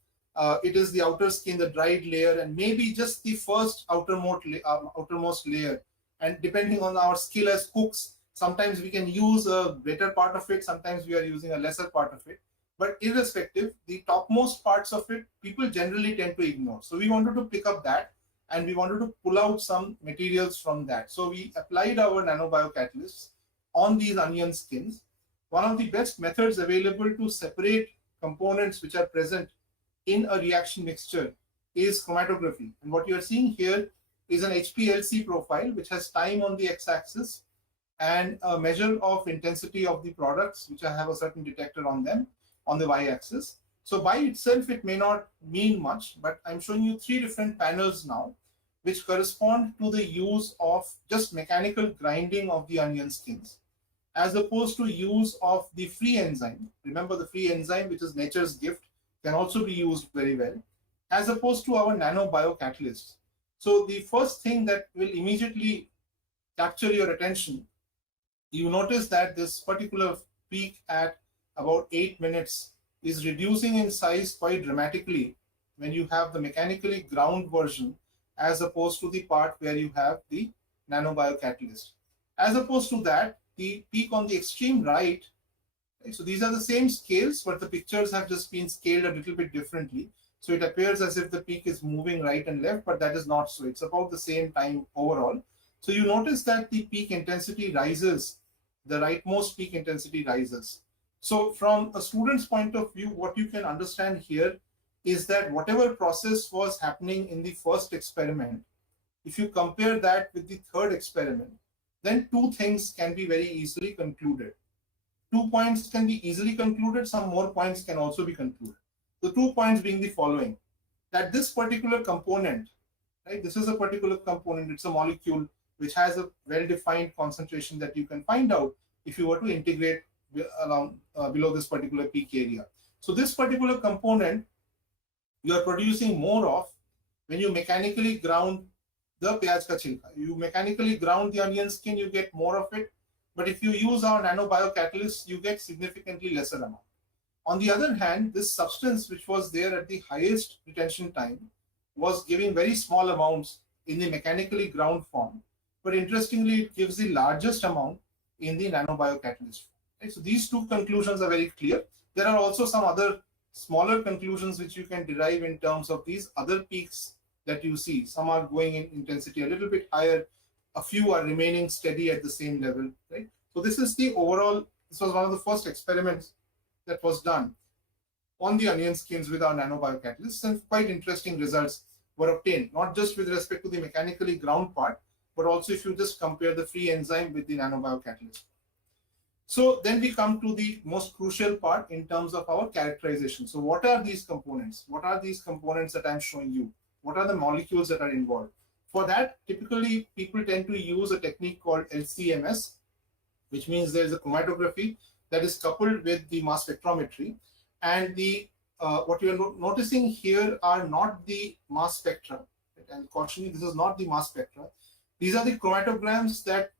It is the outer skin, the dried layer, and maybe just the first outermost layer. And depending on our skill as cooks, sometimes we can use a greater part of it, sometimes we are using a lesser part of it. But irrespective, the topmost parts of it, people generally tend to ignore. So we wanted to pick up that, and we wanted to pull out some materials from that. So we applied our nanobiocatalysts on these onion skins. One of the best methods available to separate components which are present in a reaction mixture is chromatography. And what you are seeing here is an HPLC profile which has time on the x-axis and a measure of intensity of the products which have a certain detector on them on the y-axis. So by itself, it may not mean much, but I'm showing you three different panels now, which correspond to the use of just mechanical grinding of the onion skins, as opposed to use of the free enzyme. Remember, the free enzyme, which is nature's gift, can also be used very well, as opposed to our nanobiocatalysts. So the first thing that will immediately capture your attention, you notice that this particular peak at about 8 minutes is reducing in size quite dramatically when you have the mechanically ground version, as opposed to the part where you have the nanobiocatalyst. As opposed to that, the peak on the extreme right Right? So these are the same scales, but the pictures have just been scaled a little bit differently. So it appears as if the peak is moving right and left, but that is not so. It's about the same time overall. So you notice that the peak intensity rises, the rightmost peak intensity rises. So from a student's point of view, what you can understand here is that whatever process was happening in the first experiment, if you compare that with the third experiment, then two things can be very easily concluded. 2 points can be easily concluded, some more points can also be concluded. The 2 points being the following, that this particular component, right, this is a particular component, it's a molecule which has a well-defined concentration that you can find out if you were to integrate along below this particular peak area. So this particular component you are producing more of when you mechanically ground the pyaj ka chilka. You mechanically ground the onion skin, you get more of it. But if you use our nanobio-catalyst, you get significantly lesser amount. On the other hand, this substance which was there at the highest retention time was giving very small amounts in the mechanically ground form. But interestingly, it gives the largest amount in the nanobio-catalyst. Right? So these two conclusions are very clear. There are also some other smaller conclusions which you can derive in terms of these other peaks that you see. Some are going in intensity a little bit higher. A few are remaining steady at the same level, right? So this is the overall, this was one of the first experiments that was done on the onion skins with our nanobio-catalysts, and quite interesting results were obtained, not just with respect to the mechanically ground part, but also if you just compare the free enzyme with the nanobio-catalyst. So then we come to the most crucial part in terms of our characterization. So what are these components? What are these components that I'm showing you? What are the molecules that are involved? For that, typically people tend to use a technique called LCMS, which means there's a chromatography that is coupled with the mass spectrometry. And the what you're noticing here are not the mass spectra. And fortunately, this is not the mass spectra. These are the chromatograms that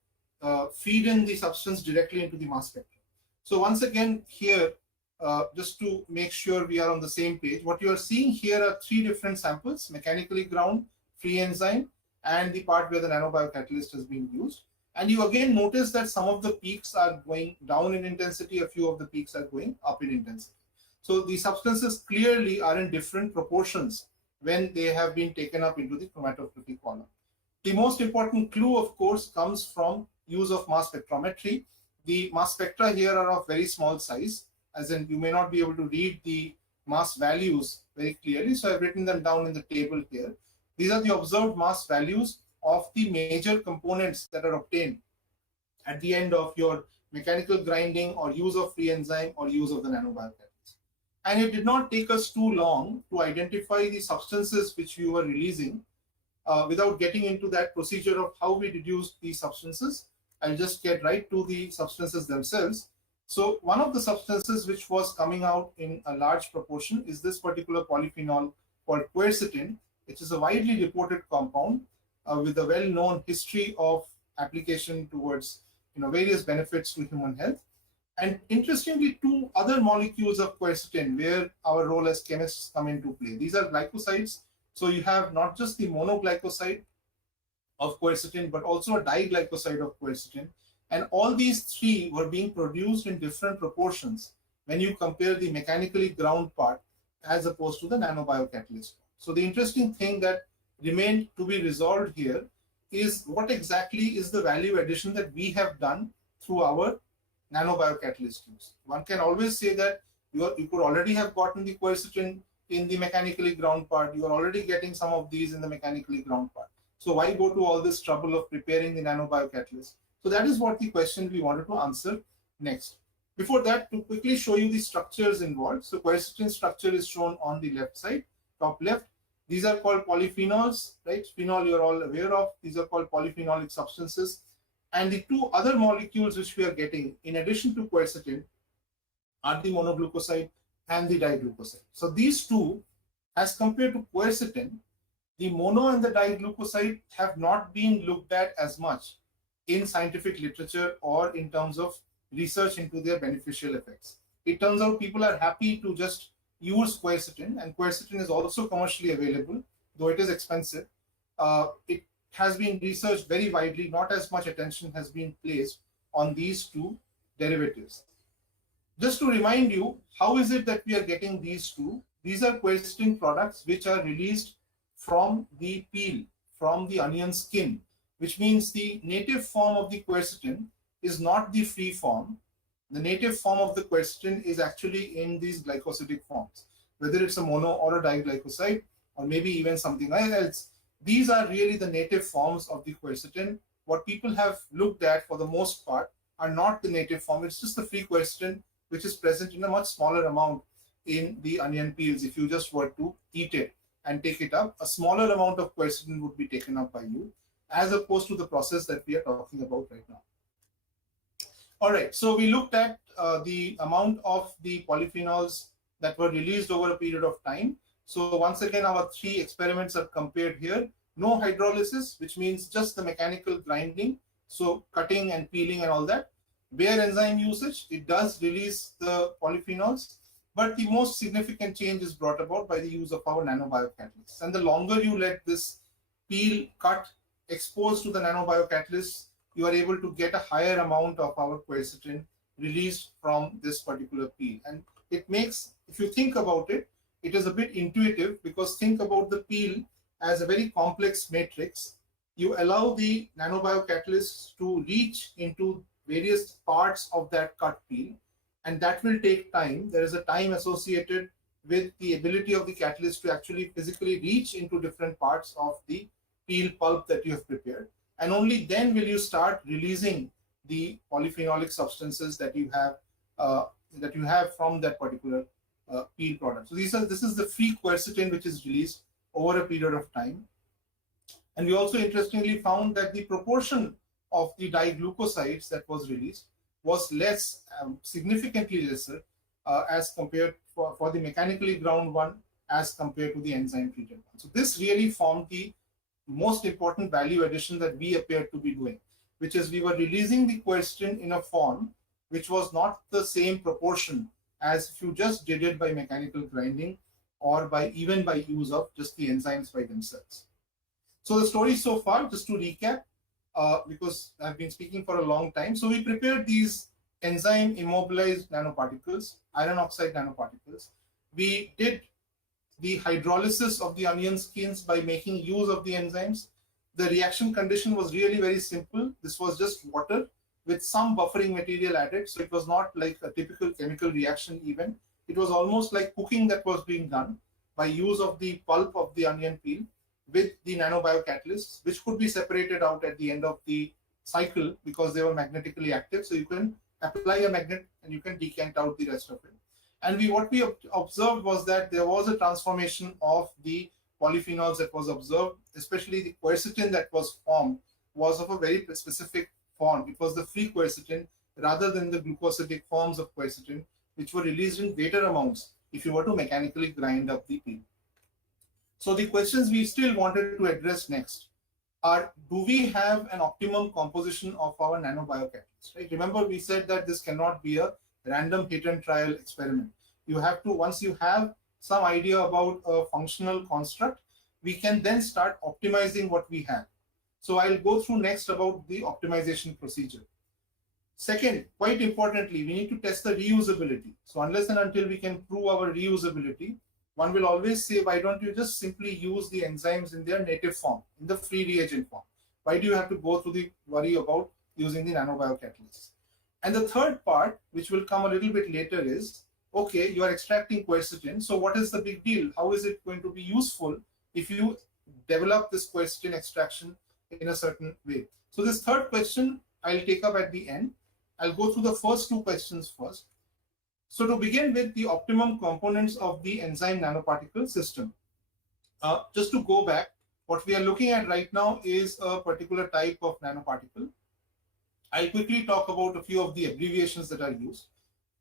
feed in the substance directly into the mass spectra. So once again, here, just to make sure we are on the same page, what you are seeing here are 3 different samples: mechanically ground, free enzyme, and the part where the nanobio-catalyst has been used. And you again notice that some of the peaks are going down in intensity, a few of the peaks are going up in intensity. So the substances clearly are in different proportions when they have been taken up into the chromatography column. The most important clue, of course, comes from use of mass spectrometry. The mass spectra here are of very small size, as in you may not be able to read the mass values very clearly. So I've written them down in the table here. These are the observed mass values of the major components that are obtained at the end of your mechanical grinding or use of free enzyme or use of the nanobio-catalyst. And it did not take us too long to identify the substances which we were releasing. Without getting into that procedure of how we deduced these substances, I'll just get right to the substances themselves. So one of the substances which was coming out in a large proportion is this particular polyphenol called quercetin, which is a widely reported compound with a well-known history of application towards various benefits to human health. And interestingly, 2 other molecules of quercetin where our role as chemists come into play. These are glycosides. So you have not just the monoglycoside of quercetin, but also a diglycoside of quercetin. And all these 3 were being produced in different proportions when you compare the mechanically ground part as opposed to the nanobio-catalyst. So the interesting thing that remained to be resolved here is what exactly is the value addition that we have done through our nanobio-catalyst use. One can always say that you could already have gotten the quercetin in the mechanically ground part. You are already getting some of these in the mechanically ground part. So why go to all this trouble of preparing the nanobio-catalyst? So that is what the question we wanted to answer next. Before that, to quickly show you the structures involved. So quercetin structure is shown on the left side, top left. These are called polyphenols, right? Phenol you're all aware of. These are called polyphenolic substances. And the 2 other molecules which we are getting in addition to quercetin are the monoglucoside and the diglucoside. So these 2, as compared to quercetin, the mono and the diglucoside have not been looked at as much in scientific literature or in terms of research into their beneficial effects. It turns out people are happy to just use quercetin, and quercetin is also commercially available, though it is expensive. It has been researched very widely, not as much attention has been placed on these 2 derivatives. Just to remind you, how is it that we are getting these two? These are quercetin products which are released from the peel, from the onion skin, which means the native form of the quercetin is not the free form. The native form of the quercetin is actually in these glycosidic forms, whether it's a mono or a diglycoside, or maybe even something else. These are really the native forms of the quercetin. What people have looked at for the most part are not the native form. It's just the free quercetin, which is present in a much smaller amount in the onion peels. If you just were to eat it and take it up, a smaller amount of quercetin would be taken up by you, as opposed to the process that we are talking about right now. All right, so we looked at the amount of the polyphenols that were released over a period of time. So once again, our three experiments are compared here. No hydrolysis, which means just the mechanical grinding, so cutting and peeling and all that. Bare enzyme usage, it does release the polyphenols, but the most significant change is brought about by the use of our nanobiocatalysts. And the longer you let this peel, cut, exposed to the nanobiocatalysts, you are able to get a higher amount of our quercetin released from this particular peel. And it makes, if you think about it, it is a bit intuitive, because think about the peel as a very complex matrix. You allow the nanobiocatalysts to reach into various parts of that cut peel, and that will take time. There is a time associated with the ability of the catalyst to actually physically reach into different parts of the peel pulp that you have prepared. And only then will you start releasing the polyphenolic substances that you have from that particular peel product. So this is the free quercetin which is released over a period of time. And we also interestingly found that the proportion of the diglucosides that was released was less, significantly lesser, as compared for the mechanically ground one as compared to the enzyme treated one. So this really formed the most important value addition that we appeared to be doing, which is we were releasing the quercetin in a form which was not the same proportion as if you just did it by mechanical grinding, or even by use of just the enzymes by themselves. So the story so far, just to recap, because I've been speaking for a long time. So we prepared these enzyme immobilized nanoparticles, iron oxide nanoparticles. We did the hydrolysis of the onion skins by making use of the enzymes. The reaction condition was really very simple. This was just water with some buffering material added. So it was not like a typical chemical reaction even. It was almost like cooking that was being done by use of the pulp of the onion peel with the nanobiocatalysts, which could be separated out at the end of the cycle because they were magnetically active. So you can apply a magnet and you can decant out the rest of it. And what we observed was that there was a transformation of the polyphenols that was observed, especially the quercetin that was formed was of a very specific form. It was the free quercetin rather than the glucosidic forms of quercetin, which were released in greater amounts if you were to mechanically grind up the peel. So the questions we still wanted to address next are, do we have an optimum composition of our nanobiocatalysts? Right? Remember, we said that this cannot be a random hit and trial experiment. You have to, once you have some idea about a functional construct, we can then start optimizing what we have. So I'll go through next about the optimization procedure. Second, quite importantly, we need to test the reusability. So unless and until we can prove our reusability, one will always say, why don't you just simply use the enzymes in their native form, in the free reagent form? Why do you have to go through the worry about using the nanobiocatalysts? And the third part, which will come a little bit later, is, okay, you are extracting quercetin. So what is the big deal? How is it going to be useful if you develop this quercetin extraction in a certain way? So this third question I'll take up at the end. I'll go through the first two questions first. So to begin with, the optimum components of the enzyme nanoparticle system. Just to go back, what we are looking at right now is a particular type of nanoparticle. I'll quickly talk about a few of the abbreviations that are used.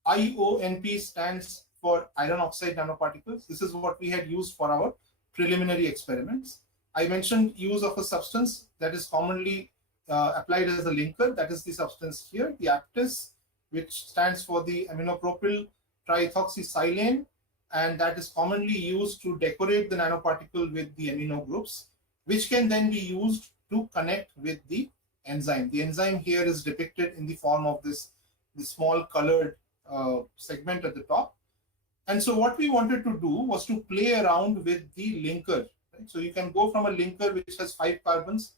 IONP stands for iron oxide nanoparticles. This is what we had used for our preliminary experiments. I mentioned use of a substance that is commonly applied as a linker. That is the substance here, the aptis, which stands for the aminopropyl triethoxysilane, and that is commonly used to decorate the nanoparticle with the amino groups, which can then be used to connect with the enzyme. The enzyme here is depicted in the form of this small colored segment at the top. And so what we wanted to do was to play around with the linker. Right? So you can go from a linker which has 5 carbons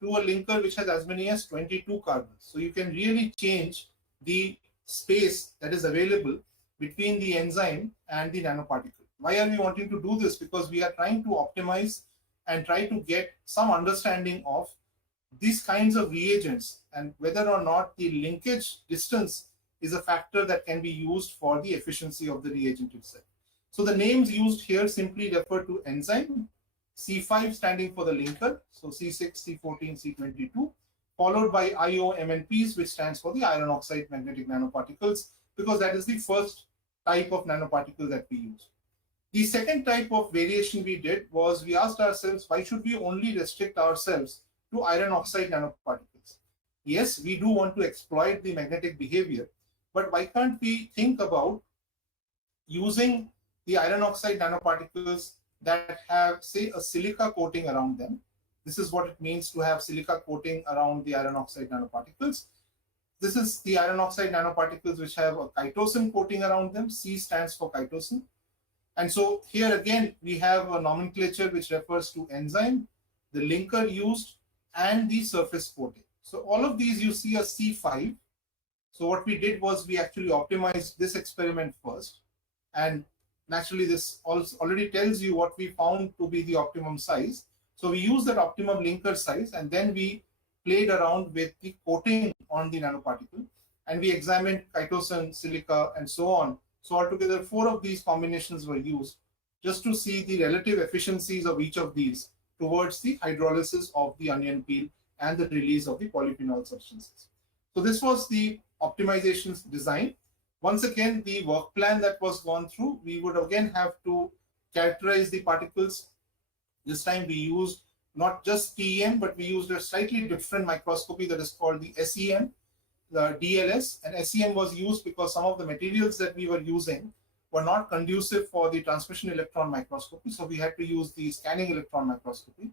to a linker which has as many as 22 carbons. So you can really change the space that is available between the enzyme and the nanoparticle. Why are we wanting to do this? Because we are trying to optimize and try to get some understanding of these kinds of reagents and whether or not the linkage distance is a factor that can be used for the efficiency of the reagent itself. So the names used here simply refer to enzyme, C5 standing for the linker, so C6, C14, C22, followed by IOMNPs, which stands for the iron oxide magnetic nanoparticles, because that is the first type of nanoparticle that we use. The second type of variation we did was we asked ourselves, why should we only restrict ourselves to iron oxide nanoparticles? Yes, we do want to exploit the magnetic behavior, but why can't we think about using the iron oxide nanoparticles that have, say, a silica coating around them? This is what it means to have silica coating around the iron oxide nanoparticles. This is the iron oxide nanoparticles which have a chitosan coating around them. C stands for chitosan. And so here again, we have a nomenclature which refers to enzyme, the linker used, and the surface coating. So all of these you see a C5. So what we did was we actually optimized this experiment first. And naturally, this also already tells you what we found to be the optimum size. So we used that optimum linker size, and then we played around with the coating on the nanoparticle, and we examined chitosan, silica, and so on. So altogether, 4 of these combinations were used just to see the relative efficiencies of each of these towards the hydrolysis of the onion peel and the release of the polyphenol substances. So this was the optimization design. Once again, the work plan that was gone through, we would again have to characterize the particles. This time we used not just TEM, but we used a slightly different microscopy that is called the SEM, the DLS. And SEM was used because some of the materials that we were using were not conducive for the transmission electron microscopy. So we had to use the scanning electron microscopy.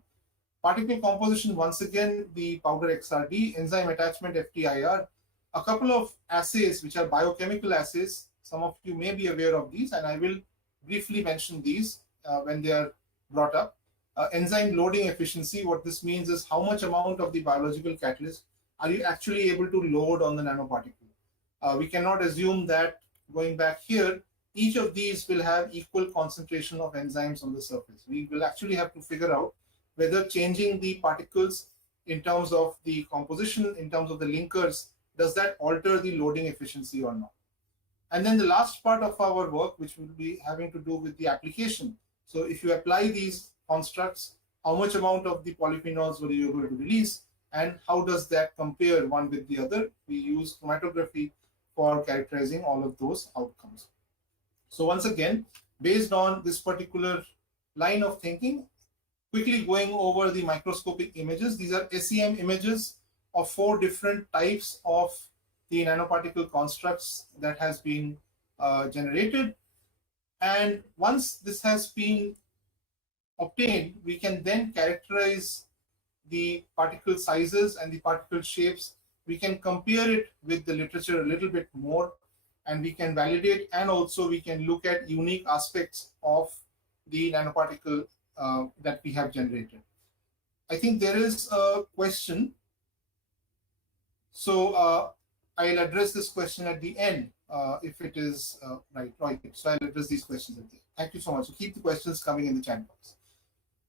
Particle composition, once again, the powder XRD, enzyme attachment FTIR, a couple of assays which are biochemical assays. Some of you may be aware of these, and I will briefly mention these when they are brought up. Enzyme loading efficiency, what this means is how much amount of the biological catalyst are you actually able to load on the nanoparticle. We cannot assume that, going back here, each of these will have equal concentration of enzymes on the surface. We will actually have to figure out whether changing the particles in terms of the composition, in terms of the linkers, does that alter the loading efficiency or not. And then the last part of our work, which will be having to do with the application. So if you apply these constructs, how much amount of the polyphenols were you able to release, and how does that compare one with the other? We use chromatography for characterizing all of those outcomes. So once again, based on this particular line of thinking, quickly going over the microscopic images. These are SEM images of 4 different types of the nanoparticle constructs that has been generated. And once this has been obtained, we can then characterize the particle sizes and the particle shapes. We can compare it with the literature a little bit more, and we can validate, and also we can look at unique aspects of the nanoparticle that we have generated. I think there is a question. So I'll address this question at the end if it is right. So I'll address these questions at the end. Thank you so much. So keep the questions coming in the chat box.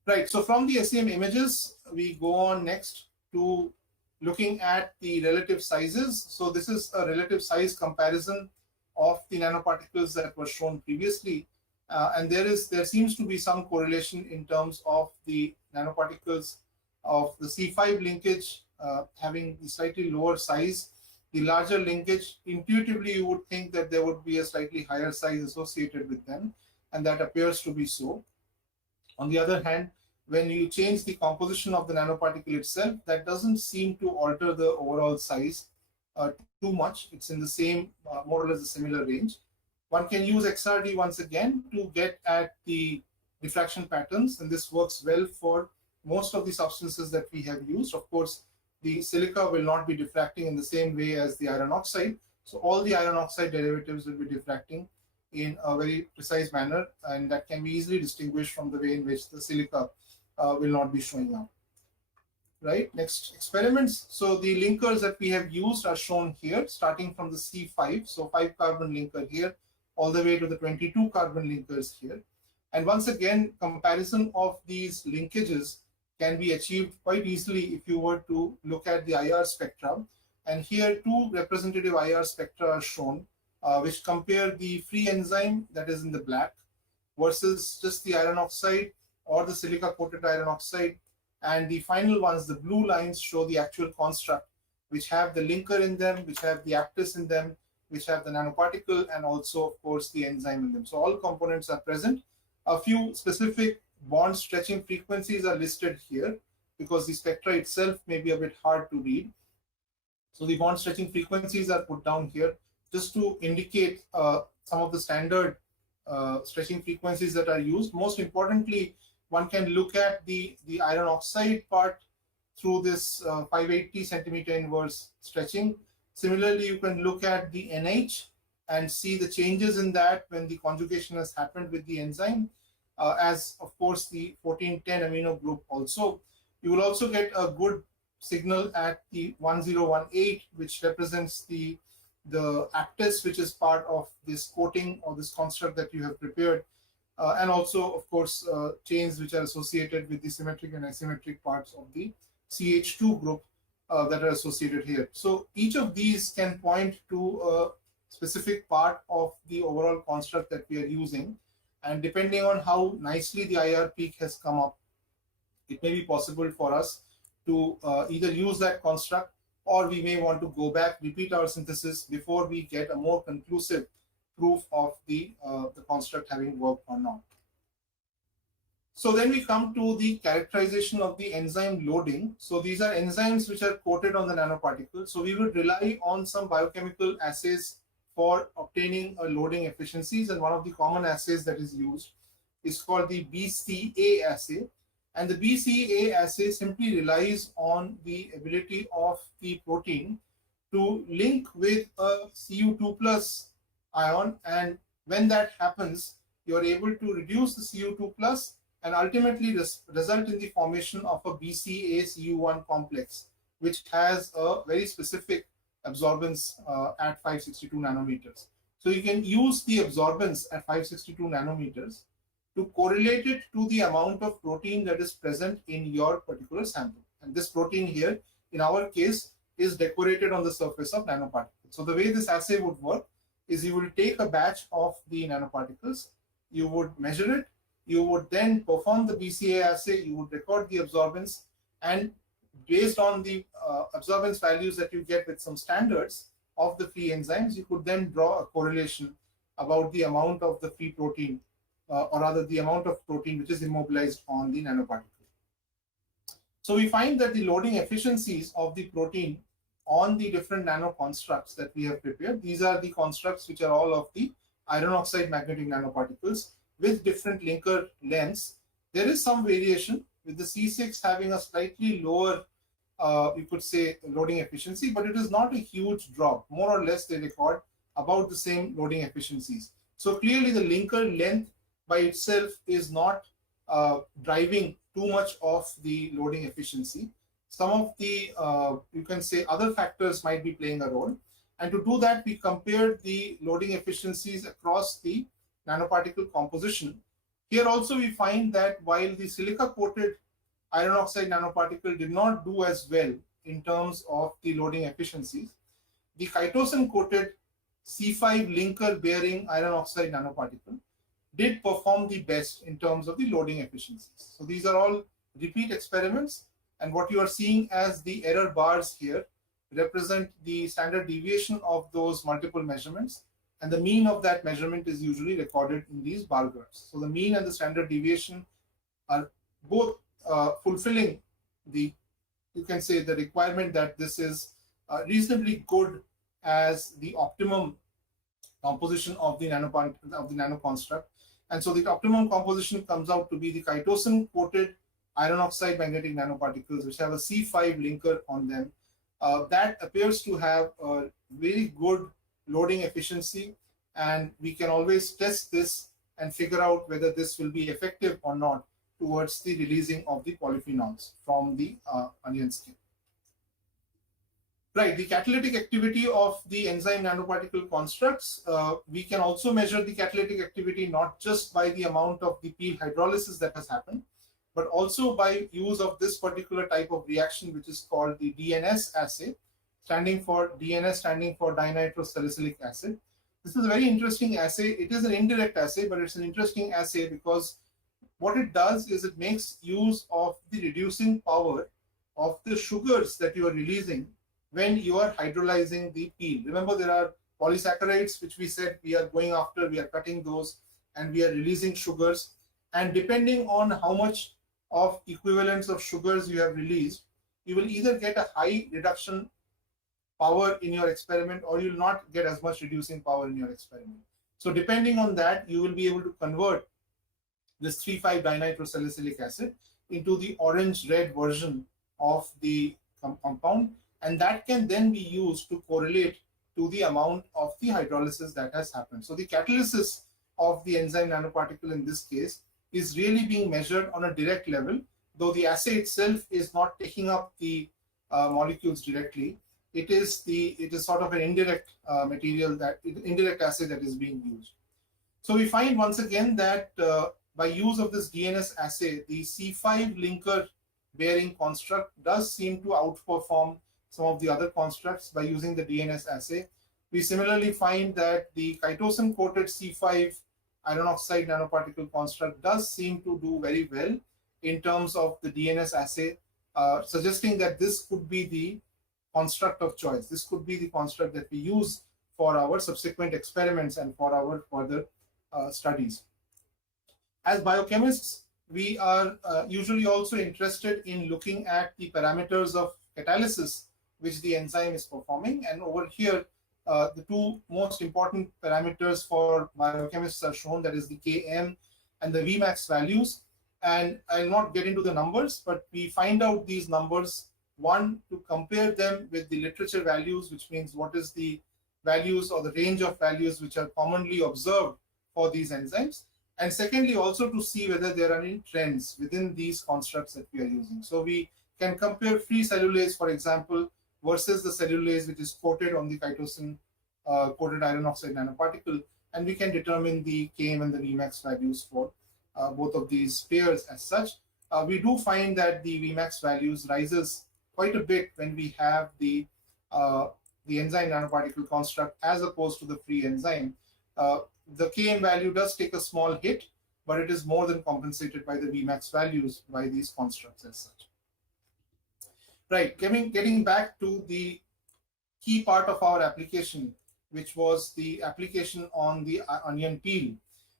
Right, so from the SEM images, we go on next to looking at the relative sizes. So this is a relative size comparison of the nanoparticles that were shown previously. And there seems to be some correlation in terms of the nanoparticles of the C5 linkage having the slightly lower size. The larger linkage, intuitively you would think that there would be a slightly higher size associated with them, and that appears to be so. On the other hand, when you change the composition of the nanoparticle itself, that doesn't seem to alter the overall size too much. It's in the same, more or less a similar range. One can use XRD once again to get at the diffraction patterns, and this works well for most of the substances that we have used. Of course, the silica will not be diffracting in the same way as the iron oxide, So all the iron oxide derivatives will be diffracting in a very precise manner, and that can be easily distinguished from the way in which the silica will not be showing up. Right, next experiments. So the linkers that we have used are shown here, starting from the C5, so 5 carbon linker here, all the way to the 22 carbon linkers here. And once again, comparison of these linkages can be achieved quite easily if you were to look at the IR spectrum. And here 2 representative IR spectra are shown, which compare the free enzyme that is in the black versus just the iron oxide or the silica coated iron oxide. And the final ones, the blue lines, show the actual construct, which have the linker in them, which have the actis in them, which have the nanoparticle, and also, of course, the enzyme in them. So all components are present. A few specific bond stretching frequencies are listed here because the spectra itself may be a bit hard to read. So the bond stretching frequencies are put down here just to indicate some of the standard stretching frequencies that are used. Most importantly, one can look at the iron oxide part through this 580 centimeter inverse stretching. Similarly, you can look at the NH and see the changes in that when the conjugation has happened with the enzyme, as of course the 1410 amino group also. You will also get a good signal at the 1018, which represents the actis, which is part of this coating or this construct that you have prepared. And also, of course, chains which are associated with the symmetric and asymmetric parts of the CH2 group that are associated here. So each of these can point to a specific part of the overall construct that we are using. And depending on how nicely the IR peak has come up, it may be possible for us to either use that construct, or we may want to go back, repeat our synthesis before we get a more conclusive proof of the construct having worked or not. So then we come to the characterization of the enzyme loading. So these are enzymes which are coated on the nanoparticle. So we would rely on some biochemical assays for obtaining a loading efficiencies, and one of the common assays that is used is called the BCA assay. And the BCA assay simply relies on the ability of the protein to link with a Cu2 plus ion, and when that happens, you are able to reduce the Cu2 plus and ultimately result in the formation of a BCA-Cu1 complex, which has a very specific absorbance at 562 nanometers. So you can use the absorbance at 562 nanometers to correlate it to the amount of protein that is present in your particular sample. And this protein here, in our case, is decorated on the surface of nanoparticles. So the way this assay would work is you will take a batch of the nanoparticles, you would measure it, you would then perform the BCA assay, you would record the absorbance, and based on the absorbance values that you get with some standards of the free enzymes, you could then draw a correlation about the amount of the free protein, or rather the amount of protein which is immobilized on the nanoparticle. So we find that the loading efficiencies of the protein on the different nano constructs that we have prepared, these are the constructs which are all of the iron oxide magnetic nanoparticles with different linker lengths. There is some variation with the C6 having a slightly lower, you could say, loading efficiency, but it is not a huge drop. More or less, they record about the same loading efficiencies. So clearly, the linker length by itself is not driving too much of the loading efficiency. Some of the, you can say, other factors might be playing a role. And to do that, we compared the loading efficiencies across the nanoparticle composition. Here also, we find that while the silica-coated iron oxide nanoparticle did not do as well in terms of the loading efficiencies, the chitosan-coated C5 linker-bearing iron oxide nanoparticle did perform the best in terms of the loading efficiencies. So these are all repeat experiments, and what you are seeing as the error bars here represent the standard deviation of those multiple measurements, and the mean of that measurement is usually recorded in these bar graphs. So the mean and the standard deviation are both fulfilling the, you can say, the requirement that this is reasonably good as the optimum composition of the nano construct. And so the optimum composition comes out to be the chitosan coated iron oxide magnetic nanoparticles, which have a C5 linker on them. That appears to have a very good loading efficiency, and we can always test this and figure out whether this will be effective or not towards the releasing of the polyphenols from the onion skin. Right, the catalytic activity of the enzyme nanoparticle constructs, we can also measure the catalytic activity not just by the amount of the peel hydrolysis that has happened, but also by use of this particular type of reaction, which is called the DNS assay, standing for dinitrosalicylic acid. This is a very interesting assay. It is an indirect assay, but it's an interesting assay because what it does is it makes use of the reducing power of the sugars that you are releasing when you are hydrolyzing the peel. Remember, there are polysaccharides, which we said we are going after, we are cutting those, and we are releasing sugars. And depending on how much of equivalents of sugars you have released, you will either get a high reduction power in your experiment, or you'll not get as much reducing power in your experiment. So depending on that, you will be able to convert this 3,5-dinitrosalicylic acid into the orange-red version of the compound, and that can then be used to correlate to the amount of the hydrolysis that has happened. So the catalysis of the enzyme nanoparticle in this case is really being measured on a direct level, though the assay itself is not taking up the molecules directly. It is sort of an indirect indirect assay that is being used. So we find once again that by use of this DNS assay, the C5 linker bearing construct does seem to outperform some of the other constructs by using the DNS assay. We similarly find that the chitosan coated C5 iron oxide nanoparticle construct does seem to do very well in terms of the DNS assay, suggesting that this could be the construct of choice. This could be the construct that we use for our subsequent experiments and for our further studies. As biochemists, we are usually also interested in looking at the parameters of catalysis which the enzyme is performing. And over here, the two most important parameters for biochemists are shown, that is the Km and the Vmax values. And I'll not get into the numbers, but we find out these numbers, one, to compare them with the literature values, which means what is the values or the range of values which are commonly observed for these enzymes. And secondly, also to see whether there are any trends within these constructs that we are using. So we can compare free cellulase, for example, versus the cellulase which is coated on the chitosan coated iron oxide nanoparticle, and we can determine the Km and the Vmax values for both of these pairs as such. We do find that the Vmax values rises quite a bit when we have the enzyme nanoparticle construct as opposed to the free enzyme. The Km value does take a small hit, but it is more than compensated by the Vmax values by these constructs as such. Right, getting back to the key part of our application, which was the application on the onion peel.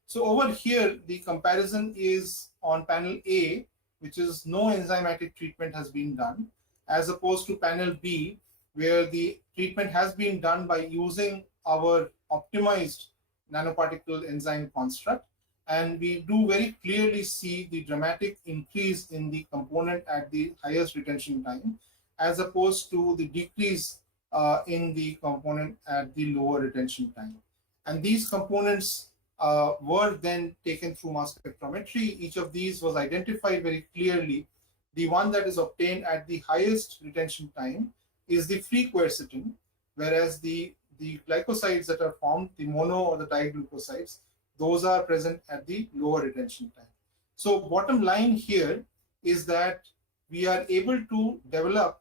So over here, the comparison is on panel A, which is no enzymatic treatment has been done, as opposed to panel B, where the treatment has been done by using our optimized nanoparticle enzyme construct. And we do very clearly see the dramatic increase in the component at the highest retention time, as opposed to the decrease in the component at the lower retention time. And these components were then taken through mass spectrometry. Each of these was identified very clearly. The one that is obtained at the highest retention time is the free quercetin, whereas the glycosides that are formed, the mono or the diglucosides, those are present at the lower retention time. So bottom line here is that we are able to develop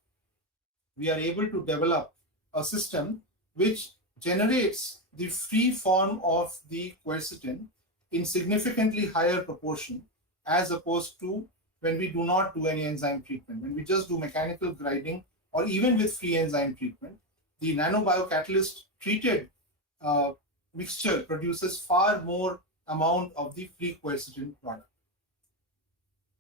a system which generates the free form of the quercetin in significantly higher proportion as opposed to when we do not do any enzyme treatment. When we just do mechanical grinding or even with free enzyme treatment, the nanobiocatalyst treated mixture produces far more amount of the free quercetin product.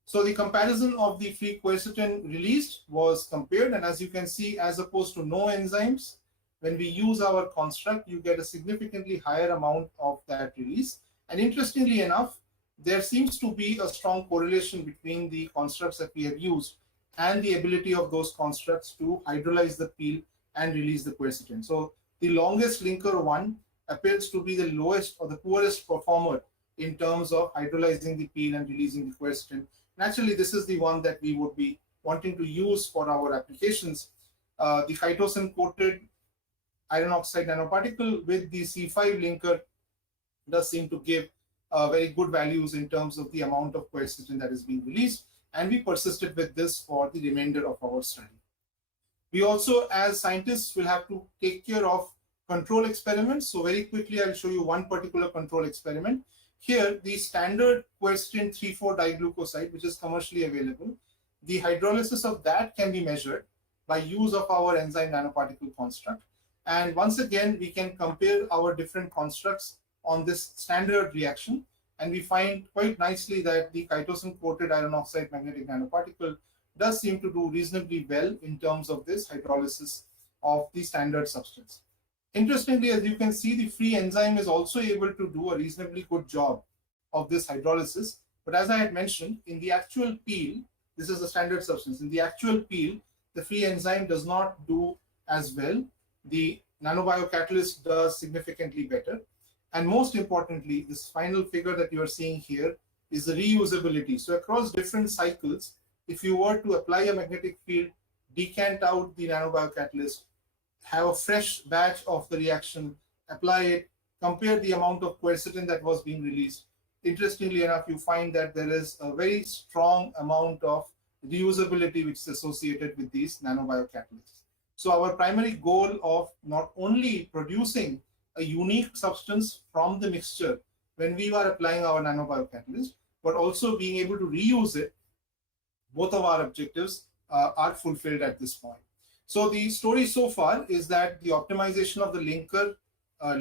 So the comparison of the free quercetin released was compared, and as you can see, as opposed to no enzymes, when we use our construct, you get a significantly higher amount of that release. And interestingly enough, there seems to be a strong correlation between the constructs that we have used and the ability of those constructs to hydrolyze the peel and release the quercetin. So The longest linker 1 appears to be the lowest or the poorest performer in terms of hydrolyzing the peel and releasing the quercetin. Naturally, this is the one that we would be wanting to use for our applications. The chitosan coated iron oxide nanoparticle with the C5 linker does seem to give very good values in terms of the amount of quercetin that is being released, and we persisted with this for the remainder of our study. We also, as scientists, will have to take care of control experiments. So very quickly, I'll show you one particular control experiment. Here, the standard quercetin 3,4-diglucoside, which is commercially available, the hydrolysis of that can be measured by use of our enzyme nanoparticle construct. And once again, we can compare our different constructs on this standard reaction. And we find quite nicely that the chitosan-coated iron oxide magnetic nanoparticle does seem to do reasonably well in terms of this hydrolysis of the standard substance. Interestingly, as you can see, the free enzyme is also able to do a reasonably good job of this hydrolysis. But as I had mentioned, in the actual peel, this is the standard substance. In the actual peel, the free enzyme does not do as well. The nanobiocatalyst does significantly better. And most importantly, this final figure that you are seeing here is the reusability. So across different cycles, if you were to apply a magnetic field, decant out the nanobiocatalyst, have a fresh batch of the reaction, apply it, compare the amount of quercetin that was being released. Interestingly enough, you find that there is a very strong amount of reusability which is associated with these nanobiocatalysts. So our primary goal of not only producing a unique substance from the mixture when we are applying our nanobiocatalyst, but also being able to reuse it, both of our objectives are fulfilled at this point. So the story so far is that the optimization of the linker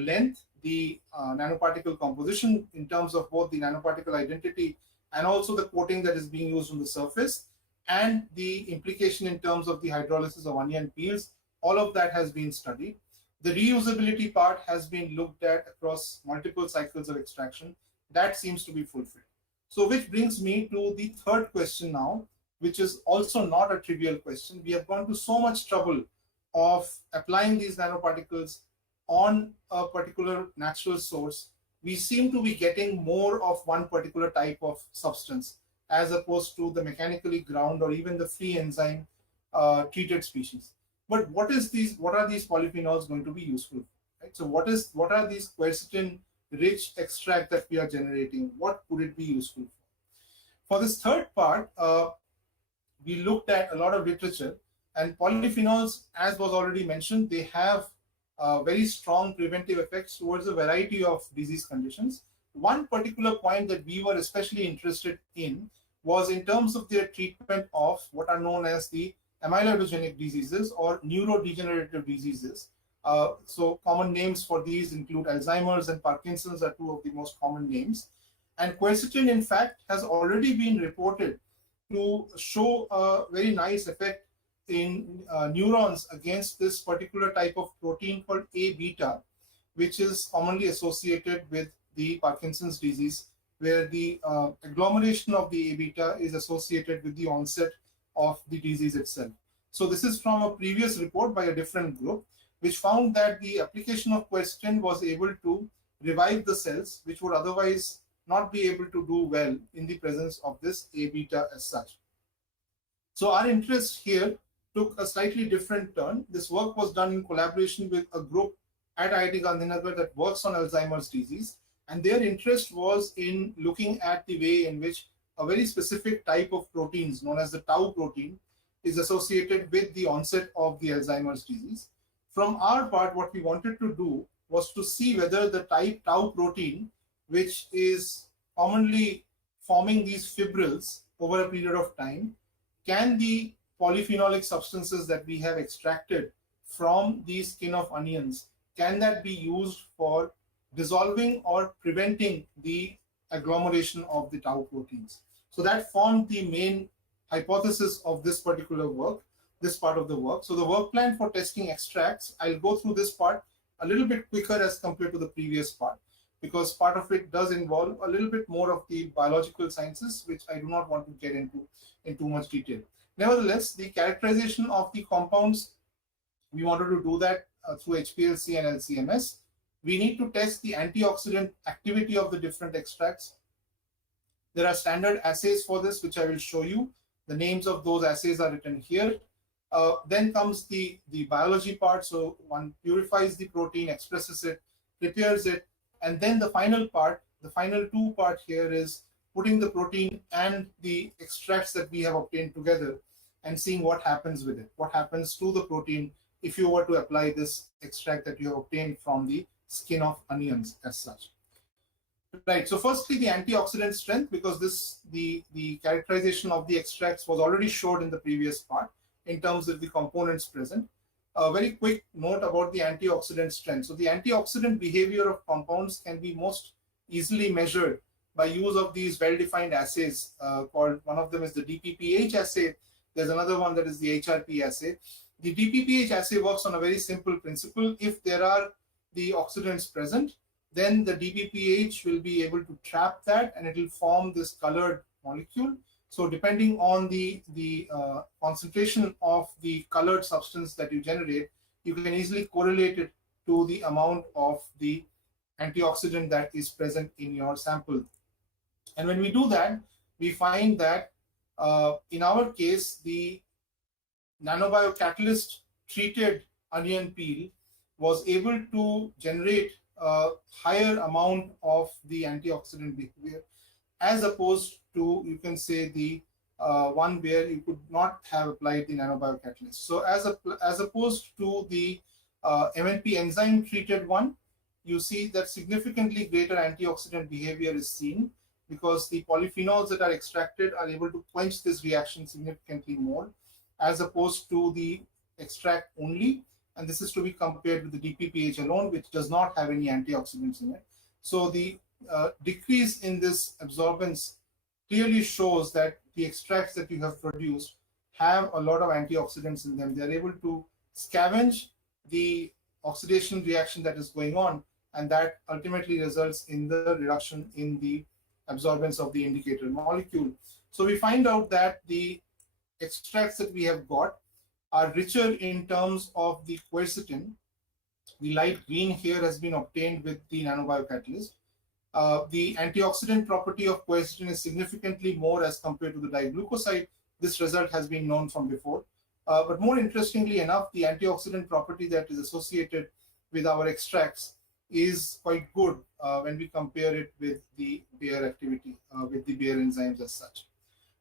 length, the nanoparticle composition in terms of both the nanoparticle identity and also the coating that is being used on the surface, and the implication in terms of the hydrolysis of onion peels, all of that has been studied. The reusability part has been looked at across multiple cycles of extraction. That seems to be fulfilled. So which brings me to the third question now, which is also not a trivial question. We have gone to so much trouble of applying these nanoparticles on a particular natural source. We seem to be getting more of one particular type of substance as opposed to the mechanically ground or even the free enzyme treated species. But what are these polyphenols going to be useful for? Right? So what are these quercetin-rich extract that we are generating? What could it be useful for? For this third part, we looked at a lot of literature, and polyphenols, as was already mentioned, they have very strong preventive effects towards a variety of disease conditions. One particular point that we were especially interested in was in terms of their treatment of what are known as the amyloidogenic diseases or neurodegenerative diseases. So common names for these include Alzheimer's and Parkinson's are two of the most common names. And quercetin, in fact, has already been reported to show a very nice effect in neurons against this particular type of protein called A beta, which is commonly associated with the Parkinson's disease, where the agglomeration of the A beta is associated with the onset of the disease itself. So this is from a previous report by a different group, which found that the application of quercetin was able to revive the cells, which would otherwise not be able to do well in the presence of this A beta as such. So our interest here took a slightly different turn. This work was done in collaboration with a group at IIT Gandhinagar that works on Alzheimer's disease. And their interest was in looking at the way in which a very specific type of proteins known as the tau protein is associated with the onset of the Alzheimer's disease. From our part, what we wanted to do was to see whether the type tau protein, which is commonly forming these fibrils over a period of time, can the polyphenolic substances that we have extracted from the skin of onions, can that be used for dissolving or preventing the agglomeration of the tau proteins? So that formed the main hypothesis of this particular work, this part of the work. So the work plan for testing extracts, I'll go through this part a little bit quicker as compared to the previous part, because part of it does involve a little bit more of the biological sciences, which I do not want to get into in too much detail. Nevertheless, the characterization of the compounds, we wanted to do that through HPLC and LCMS. We need to test the antioxidant activity of the different extracts. There are standard assays for this, which I will show you. The names of those assays are written here. Then comes the biology part. So one purifies the protein, expresses it, prepares it, and then the final part, the final two part here is putting the protein and the extracts that we have obtained together and seeing what happens with it, what happens to the protein if you were to apply this extract that you have obtained from the skin of onions as such. Right, so firstly the antioxidant strength, because the characterization of the extracts was already showed in the previous part in terms of the components present. A very quick note about the antioxidant strength. So the antioxidant behavior of compounds can be most easily measured by use of these well-defined assays called, one of them is the DPPH assay. There's another one that is the HRP assay. The DPPH assay works on a very simple principle. If there are the oxidants present, then the DPPH will be able to trap that and it will form this colored molecule. So depending on the concentration of the colored substance that you generate, you can easily correlate it to the amount of the antioxidant that is present in your sample. And when we do that, we find that in our case, the nanobiocatalyst treated onion peel was able to generate a higher amount of the antioxidant behavior as opposed to, you can say, the one where you could not have applied the nanobiocatalyst. So as opposed to the MNP enzyme treated one, you see that significantly greater antioxidant behavior is seen because the polyphenols that are extracted are able to quench this reaction significantly more as opposed to the extract only. And this is to be compared with the DPPH alone, which does not have any antioxidants in it. So the decrease in this absorbance clearly shows that the extracts that you have produced have a lot of antioxidants in them. They are able to scavenge the oxidation reaction that is going on, and that ultimately results in the reduction in the absorbance of the indicator molecule. So we find out that the extracts that we have got are richer in terms of the quercetin. The light green here has been obtained with the nanobiocatalyst. The antioxidant property of quercetin is significantly more as compared to the diglucoside. This result has been known from before. But more interestingly enough, the antioxidant property that is associated with our extracts is quite good when we compare it with the Bayer activity, with the Bayer enzymes as such.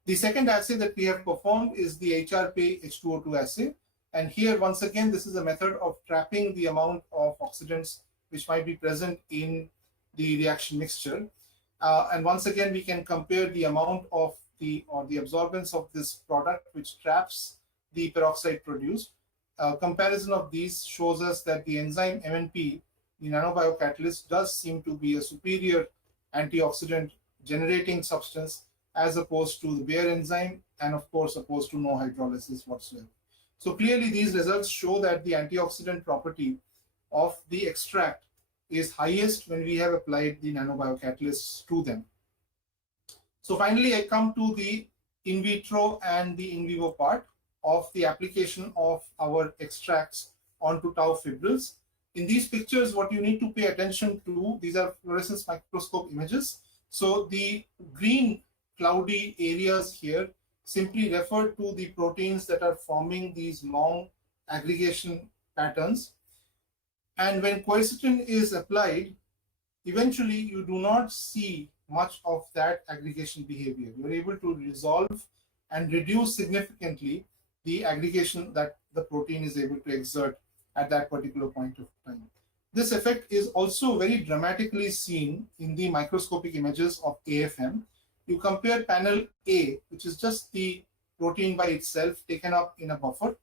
The second assay that we have performed is the HRP H2O2 assay. And here, once again, this is a method of trapping the amount of oxidants which might be present in the reaction mixture. And once again, we can compare the amount of the absorbance of this product which traps the peroxide produced. Comparison of these shows us that the enzyme MNP, the nanobiocatalyst, does seem to be a superior antioxidant generating substance as opposed to the Bayer enzyme, and of course opposed to no hydrolysis whatsoever. So clearly these results show that the antioxidant property of the extract is highest when we have applied the nanobiocatalysts to them. So finally I come to the in vitro and the in vivo part of the application of our extracts onto tau fibrils. In these pictures, what you need to pay attention to, these are fluorescence microscope images. So the green cloudy areas here simply refer to the proteins that are forming these long aggregation patterns. And when quercetin is applied, eventually you do not see much of that aggregation behavior. You're able to resolve and reduce significantly the aggregation that the protein is able to exert at that particular point of time. This effect is also very dramatically seen in the microscopic images of AFM. You compare panel A, which is just the protein by itself taken up in a buffer,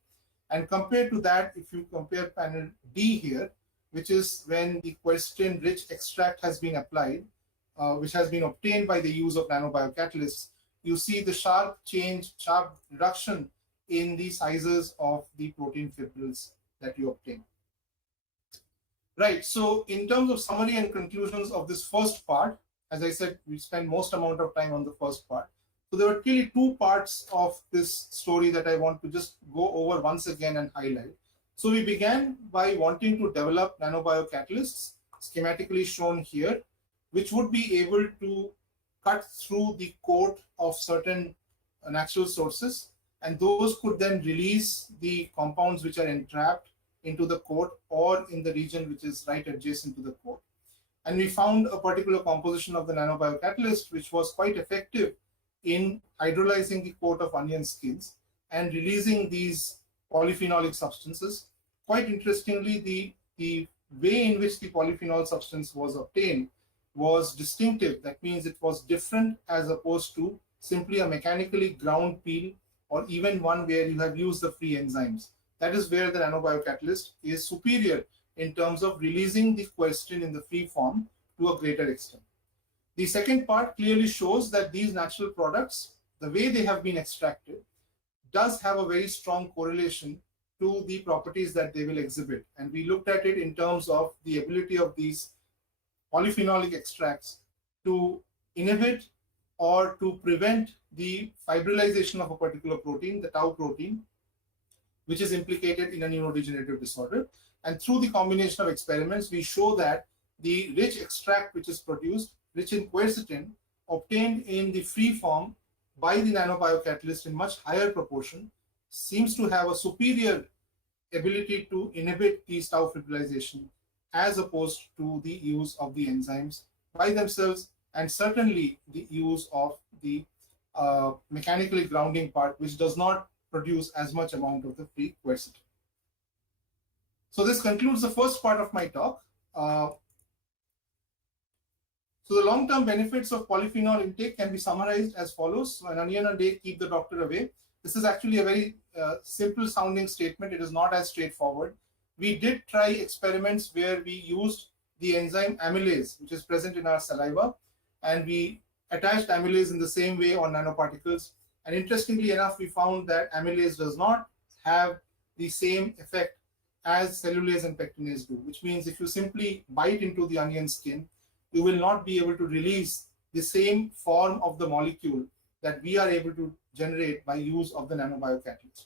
and compared to that, if you compare panel D here, which is when the quercetin-rich extract has been applied, which has been obtained by the use of nanobiocatalysts, you see the sharp reduction in the sizes of the protein fibrils that you obtain. Right, so in terms of summary and conclusions of this first part, as I said, we spent most amount of time on the first part. So there were clearly two parts of this story that I want to just go over once again and highlight. So we began by wanting to develop nanobiocatalysts, schematically shown here, which would be able to cut through the coat of certain natural sources, and those could then release the compounds which are entrapped into the coat or in the region which is right adjacent to the coat. And we found a particular composition of the nanobiocatalyst which was quite effective in hydrolyzing the coat of onion skins and releasing these polyphenolic substances. Quite interestingly, the way in which the polyphenol substance was obtained was distinctive. That means it was different as opposed to simply a mechanically ground peel or even one where you have used the free enzymes. That is where the nanobiocatalyst is superior in terms of releasing the quercetin in the free form to a greater extent. The second part clearly shows that these natural products, the way they have been extracted, does have a very strong correlation to the properties that they will exhibit. And we looked at it in terms of the ability of these polyphenolic extracts to inhibit or to prevent the fibrillization of a particular protein, the tau protein, which is implicated in a neurodegenerative disorder. And through the combination of experiments, we show that the rich extract which is produced, rich in quercetin, obtained in the free form by the nanobiocatalyst in much higher proportion, seems to have a superior ability to inhibit these tau fibrillization as opposed to the use of the enzymes by themselves, and certainly the use of the mechanically grounding part, which does not produce as much amount of the free quercetin. So this concludes the first part of my talk. So the long-term benefits of polyphenol intake can be summarized as follows. So an onion a day, keep the doctor away. This is actually a very simple sounding statement. It is not as straightforward. We did try experiments where we used the enzyme amylase, which is present in our saliva, and we attached amylase in the same way on nanoparticles. And interestingly enough, we found that amylase does not have the same effect as cellulase and pectinase do, which means if you simply bite into the onion skin, you will not be able to release the same form of the molecule that we are able to generate by use of the nanobiocatalyst.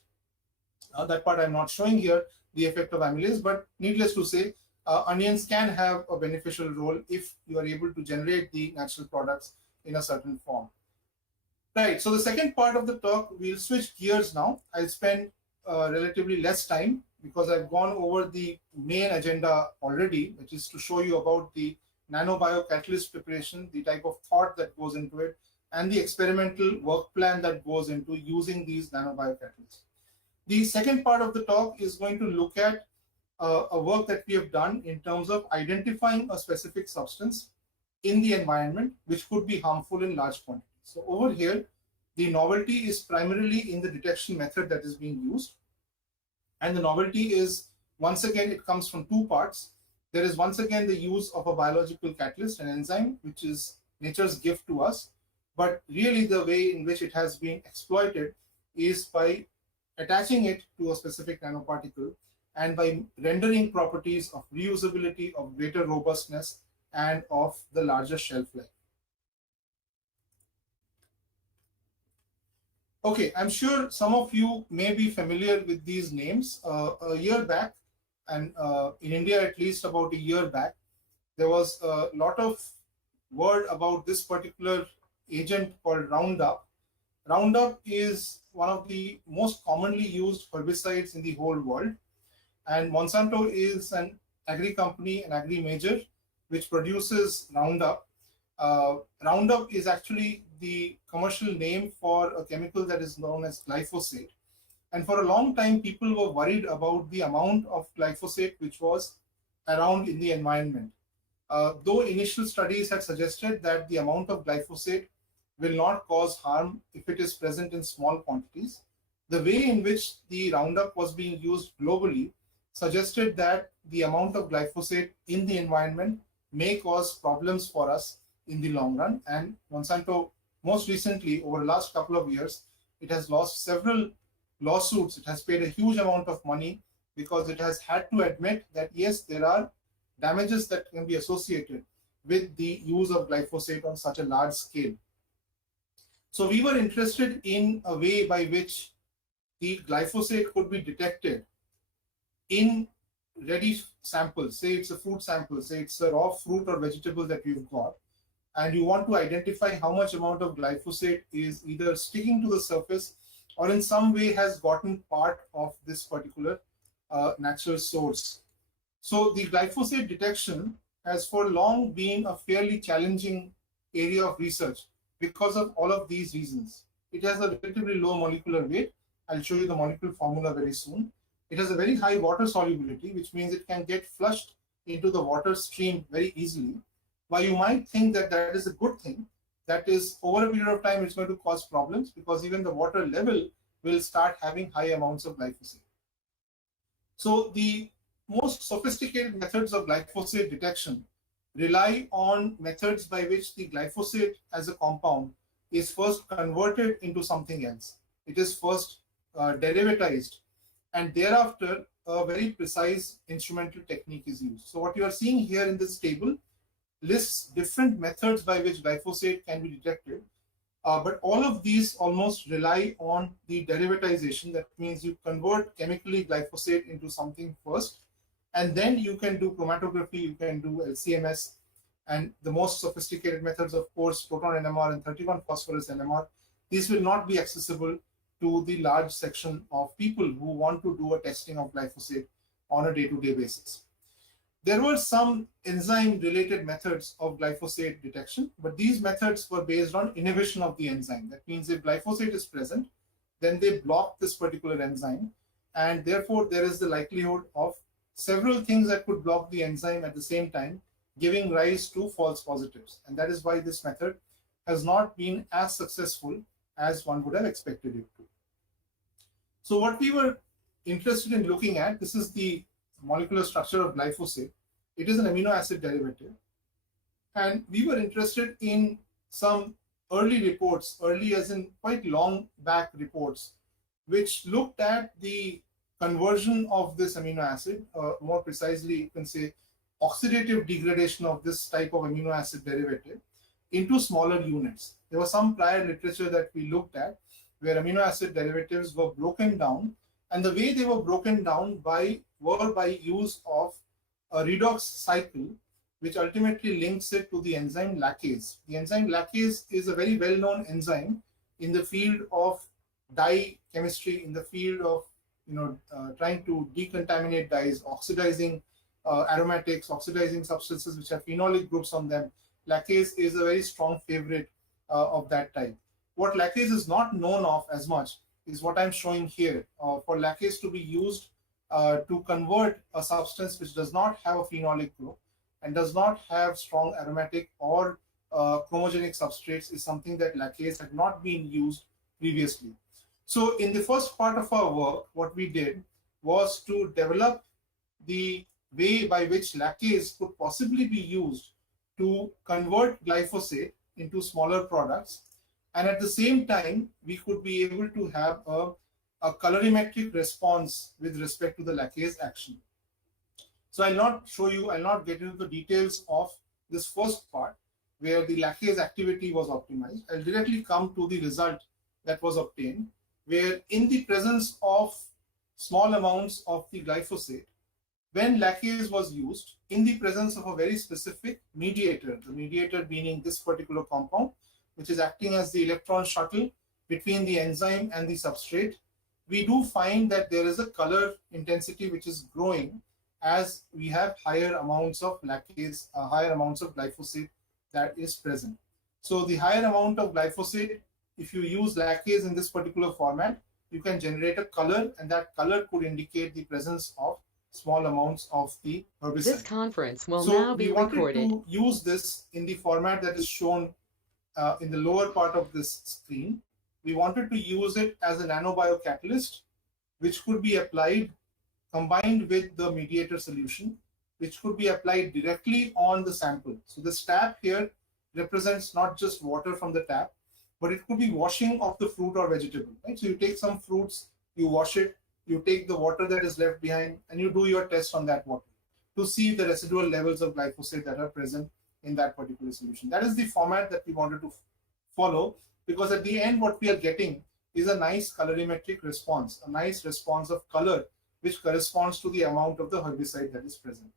That part I'm not showing here, the effect of amylase, but needless to say, onions can have a beneficial role if you are able to generate the natural products in a certain form. Right, so the second part of the talk, we'll switch gears now. I'll spend relatively less time because I've gone over the main agenda already, which is to show you about the nanobiocatalyst preparation, the type of thought that goes into it, and the experimental work plan that goes into using these nanobiocatalysts. The second part of the talk is going to look at a work that we have done in terms of identifying a specific substance in the environment which could be harmful in large quantities. So over here, the novelty is primarily in the detection method that is being used. And the novelty is, once again, it comes from two parts. There is once again the use of a biological catalyst, an enzyme, which is nature's gift to us. But really the way in which it has been exploited is by attaching it to a specific nanoparticle and by rendering properties of reusability, of greater robustness, and of the larger shelf life. Okay, I'm sure some of you may be familiar with these names. A year back, and in India at least about a year back, there was a lot of word about this particular agent called Roundup. Roundup is one of the most commonly used herbicides in the whole world. And Monsanto is an agri company, an agri major, which produces Roundup. Roundup is actually the commercial name for a chemical that is known as glyphosate. And for a long time, people were worried about the amount of glyphosate which was around in the environment. Though initial studies had suggested that the amount of glyphosate will not cause harm if it is present in small quantities, the way in which the Roundup was being used globally suggested that the amount of glyphosate in the environment may cause problems for us in the long run. And Monsanto, most recently, over the last couple of years, it has lost several lawsuits. It has paid a huge amount of money because it has had to admit that, yes, there are damages that can be associated with the use of glyphosate on such a large scale. So we were interested in a way by which the glyphosate could be detected in ready samples, say it's a fruit sample, say it's a raw fruit or vegetable that you've got, and you want to identify how much amount of glyphosate is either sticking to the surface or in some way has gotten part of this particular natural source. So the glyphosate detection has for long been a fairly challenging area of research because of all of these reasons. It has a relatively low molecular weight. I'll show you the molecular formula very soon. It has a very high water solubility, which means it can get flushed into the water stream very easily. While you might think that that is a good thing, that is over a period of time it's going to cause problems because even the water level will start having high amounts of glyphosate. So the most sophisticated methods of glyphosate detection rely on methods by which the glyphosate as a compound is first converted into something else. It is first derivatized, and thereafter a very precise instrumental technique is used. So what you are seeing here in this table lists different methods by which glyphosate can be detected, but all of these almost rely on the derivatization. That means you convert chemically glyphosate into something first, and then you can do chromatography, you can do LCMS, and the most sophisticated methods, of course, proton NMR and 31-phosphorus NMR. These will not be accessible to the large section of people who want to do a testing of glyphosate on a day-to-day basis. There were some enzyme-related methods of glyphosate detection, but these methods were based on inhibition of the enzyme. That means if glyphosate is present, then they block this particular enzyme, and therefore there is the likelihood of several things that could block the enzyme at the same time, giving rise to false positives. And that is why this method has not been as successful as one would have expected it to. So what we were interested in looking at, this is the molecular structure of glyphosate. It is an amino acid derivative. And we were interested in some early reports, early as in quite long back reports, which looked at the conversion of this amino acid, more precisely you can say oxidative degradation of this type of amino acid derivative into smaller units. There was some prior literature that we looked at where amino acid derivatives were broken down, and the way they were broken down were by use of a redox cycle, which ultimately links it to the enzyme lactase. The enzyme lactase is a very well-known enzyme in the field of dye chemistry, in the field of trying to decontaminate dyes, oxidizing aromatics, oxidizing substances which have phenolic groups on them. Lactase is a very strong favorite of that type. What lactase is not known of as much is what I'm showing here. For lactase to be used to convert a substance which does not have a phenolic group and does not have strong aromatic or chromogenic substrates is something that lactase had not been used previously. So in the first part of our work, what we did was to develop the way by which lactase could possibly be used to convert glyphosate into smaller products. And at the same time, we could be able to have a colorimetric response with respect to the lactase action. So I'll not get into the details of this first part where the lactase activity was optimized. I'll directly come to the result that was obtained, where in the presence of small amounts of the glyphosate, when lactase was used in the presence of a very specific mediator, the mediator meaning this particular compound, which is acting as the electron shuttle between the enzyme and the substrate, we do find that there is a color intensity which is growing as we have higher amounts of lactase, higher amounts of glyphosate that is present. So the higher amount of glyphosate, if you use lactase in this particular format, you can generate a color, and that color could indicate the presence of small amounts of the herbicide. This conference will So now be we wanted recorded. to use this in the format that is shown in the lower part of this screen. We wanted to use it as a nanobiocatalyst, which could be applied combined with the mediator solution, which could be applied directly on the sample. So this tap here represents not just water from the tap, but it could be washing of the fruit or vegetable, right? So you take some fruits, you wash it, you take the water that is left behind, and you do your test on that water to see the residual levels of glyphosate that are present in that particular solution. That is the format that we wanted to follow, because at the end what we are getting is a nice colorimetric response, a nice response of color which corresponds to the amount of the herbicide that is present.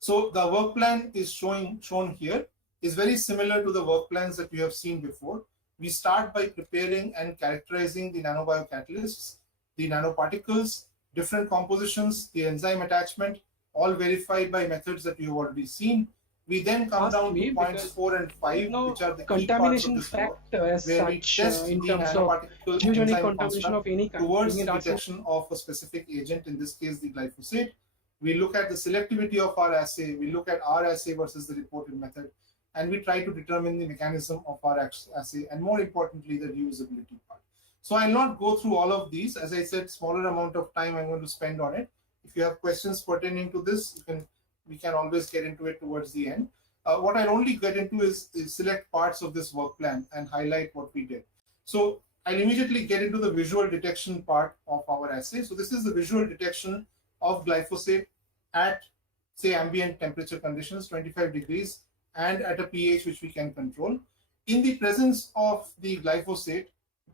So the work plan is shown here is very similar to the work plans that you have seen before. We start by preparing and characterizing the nanobiocatalysts, the nanoparticles, different compositions, the enzyme attachment, all verified by methods that you have already seen. We then come down to points 4 and 5, which are the key parts of this work, as where we such test in the terms of nanoparticle usually enzyme contamination construct of any kind towards being the it arsenic. detection of a specific agent, in this case the glyphosate. We look at the selectivity of our assay, we look at our assay versus the reported method, and we try to determine the mechanism of our assay, and more importantly, the reusability part. So I'll not go through all of these. As I said, smaller amount of time I'm going to spend on it. If you have questions pertaining to this, we can always get into it towards the end. What I'll only get into is select parts of this work plan and highlight what we did. So I'll immediately get into the visual detection part of our assay. So this is the visual detection of glyphosate at, say, ambient temperature conditions, 25 degrees, and at a pH which we can control. In the presence of the glyphosate,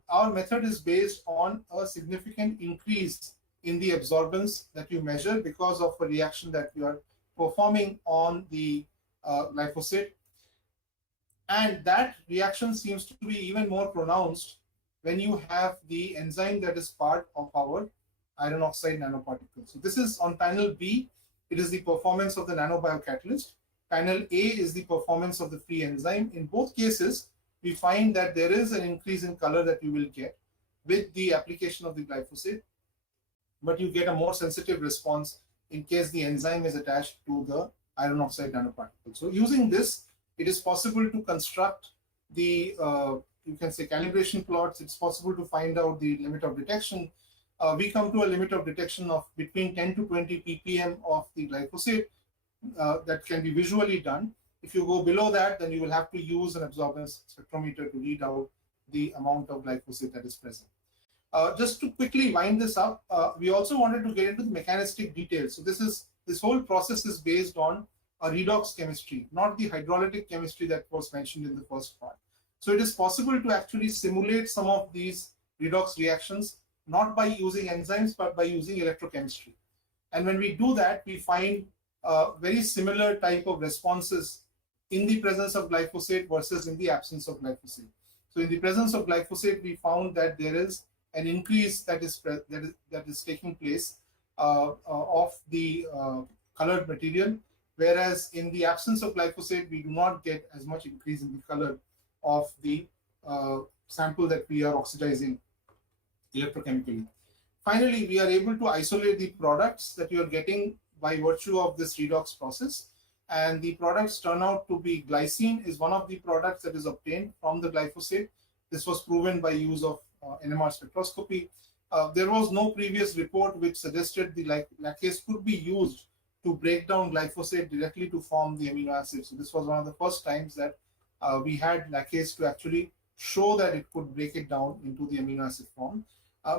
our method is based on a significant increase in the absorbance that you measure because of a reaction that you are performing on the glyphosate. And that reaction seems to be even more pronounced when you have the enzyme that is part of our iron oxide nanoparticle. So this is on panel B. It is the performance of the nanobiocatalyst. Panel A is the performance of the free enzyme. In both cases, we find that there is an increase in color that you will get with the application of the glyphosate, but you get a more sensitive response in case the enzyme is attached to the iron oxide nanoparticle. So using this, it is possible to construct the, you can say, calibration plots. It's possible to find out the limit of detection. We come to a limit of detection of between 10 to 20 ppm of the glyphosate that can be visually done. If you go below that, then you will have to use an absorbance spectrometer to read out the amount of glyphosate that is present. Just to quickly wind this up, we also wanted to get into the mechanistic details. So this whole process is based on a redox chemistry, not the hydrolytic chemistry that was mentioned in the first part. So it is possible to actually simulate some of these redox reactions, not by using enzymes, but by using electrochemistry. And when we do that, we find very similar type of responses in the presence of glyphosate versus in the absence of glyphosate. So in the presence of glyphosate, we found that there is an increase that is taking place of the colored material, whereas in the absence of glyphosate, we do not get as much increase in the color of the sample that we are oxidizing electrochemically. Finally, we are able to isolate the products that you are getting by virtue of this redox process. And the products turn out to be glycine is one of the products that is obtained from the glyphosate. This was proven by use of NMR spectroscopy. There was no previous report which suggested the lacase could be used to break down glyphosate directly to form the amino acid. So this was one of the first times that we had lacase to actually show that it could break it down into the amino acid form.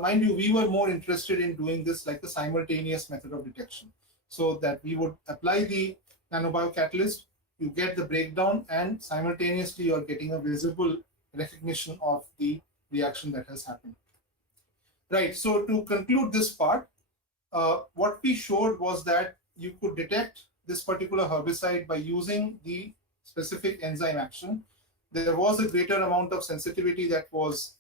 Mind you, we were more interested in doing this like a simultaneous method of detection, so that we would apply the nanobiocatalyst, you get the breakdown, and simultaneously you are getting a visible recognition of the reaction that has happened. Right, so to conclude this part, what we showed was that you could detect this particular herbicide by using the specific enzyme action. There was a greater amount of sensitivity that was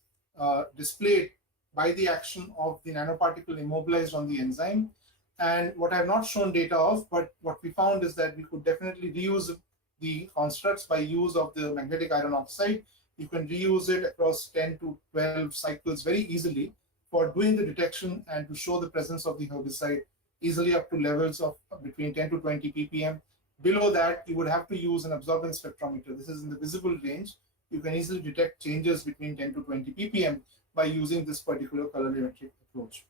displayed by the action of the nanoparticle immobilized on the enzyme. And what I have not shown data of, but what we found is that we could definitely reuse the constructs by use of the magnetic iron oxide. You can reuse it across 10 to 12 cycles very easily for doing the detection and to show the presence of the herbicide easily up to levels of between 10 to 20 ppm. Below that, you would have to use an absorbance spectrometer. This is in the visible range. You can easily detect changes between 10 to 20 ppm by using this particular colorimetric approach.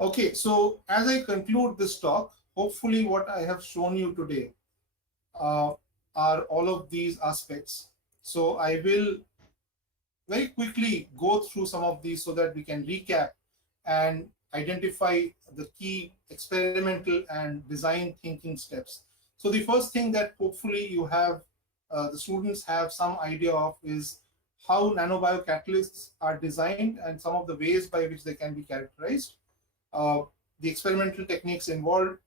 Okay, so as I conclude this talk, hopefully what I have shown you today are all of these aspects. So I will very quickly go through some of these so that we can recap and identify the key experimental and design thinking steps. So the first thing that hopefully you have, the students have some idea of is how nanobiocatalysts are designed and some of the ways by which they can be characterized. The experimental techniques involved,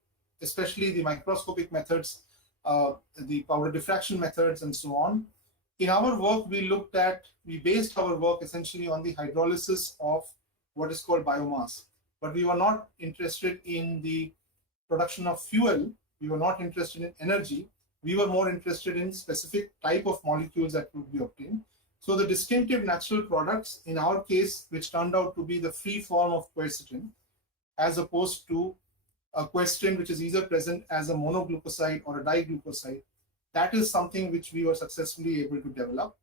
especially the microscopic methods, the powder diffraction methods, and so on. In our work, we based our work essentially on the hydrolysis of what is called biomass. But we were not interested in the production of fuel. We were not interested in energy. We were more interested in specific type of molecules that would be obtained. So the distinctive natural products, in our case, which turned out to be the free form of quercetin, as opposed to a quercetin which is either present as a monoglucoside or a diglucoside, that is something which we were successfully able to develop.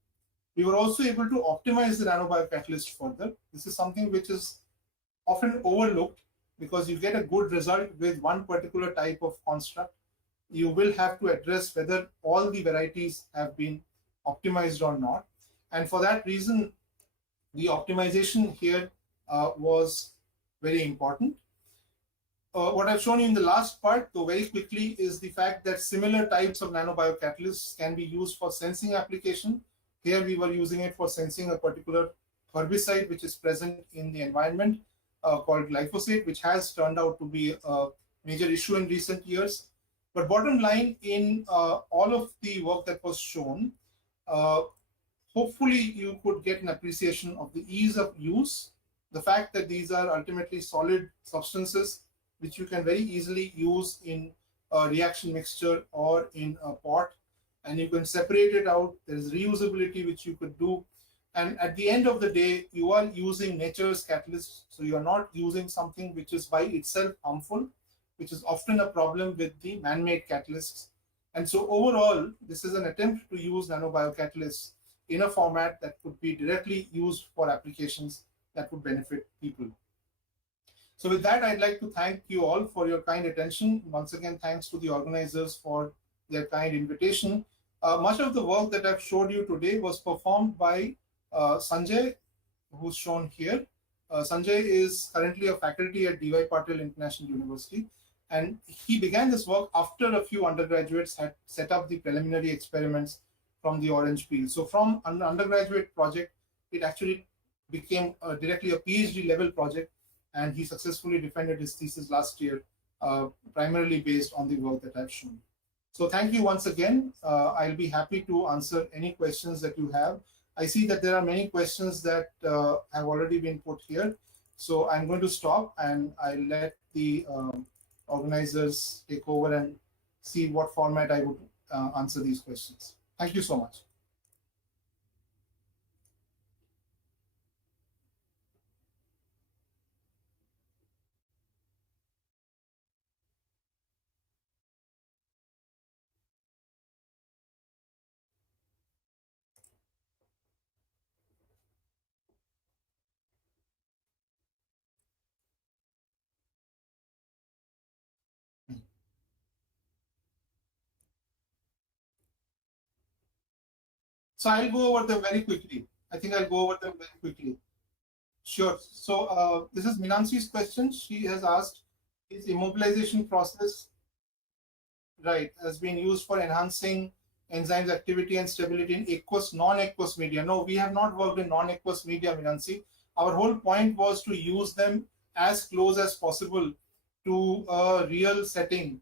We were also able to optimize the nanobiocatalyst further. This is something which is often overlooked because you get a good result with one particular type of construct. You will have to address whether all the varieties have been optimized or not. And for that reason, the optimization here was very important. What I've shown you in the last part, though very quickly, is the fact that similar types of nanobiocatalysts can be used for sensing application. Here we were using it for sensing a particular herbicide which is present in the environment called glyphosate, which has turned out to be a major issue in recent years. But bottom line, in all of the work that was shown, hopefully you could get an appreciation of the ease of use, the fact that these are ultimately solid substances which you can very easily use in a reaction mixture or in a pot, and you can separate it out. There is reusability which you could do. And at the end of the day, you are using nature's catalyst. So you are not using something which is by itself harmful, which is often a problem with the man-made catalysts. And so overall, this is an attempt to use nanobiocatalysts in a format that could be directly used for applications that would benefit people. So with that, I'd like to thank you all for your kind attention. Once again, thanks to the organizers for their kind invitation. Much of the work that I've showed you today was performed by Sanjay, who's shown here. Sanjay is currently a faculty at D.Y. Patil International University, and he began this work after a few undergraduates had set up the preliminary experiments from the orange peel. So from an undergraduate project, it actually became directly a PhD level project, and he successfully defended his thesis last year, primarily based on the work that I've shown. So thank you once again. I'll be happy to answer any questions that you have. I see that there are many questions that have already been put here. So I'm going to stop and I'll let the organizers take over and see what format I would answer these questions. Thank you so much. So I'll go over them very quickly. I think I'll go over them very quickly. Sure. So this is Minansi's question. She has asked, is immobilization process has been used for enhancing enzymes activity and stability in aqueous, non-aqueous media? No, we have not worked in non-aqueous media, Minansi. Our whole point was to use them as close as possible to a real setting,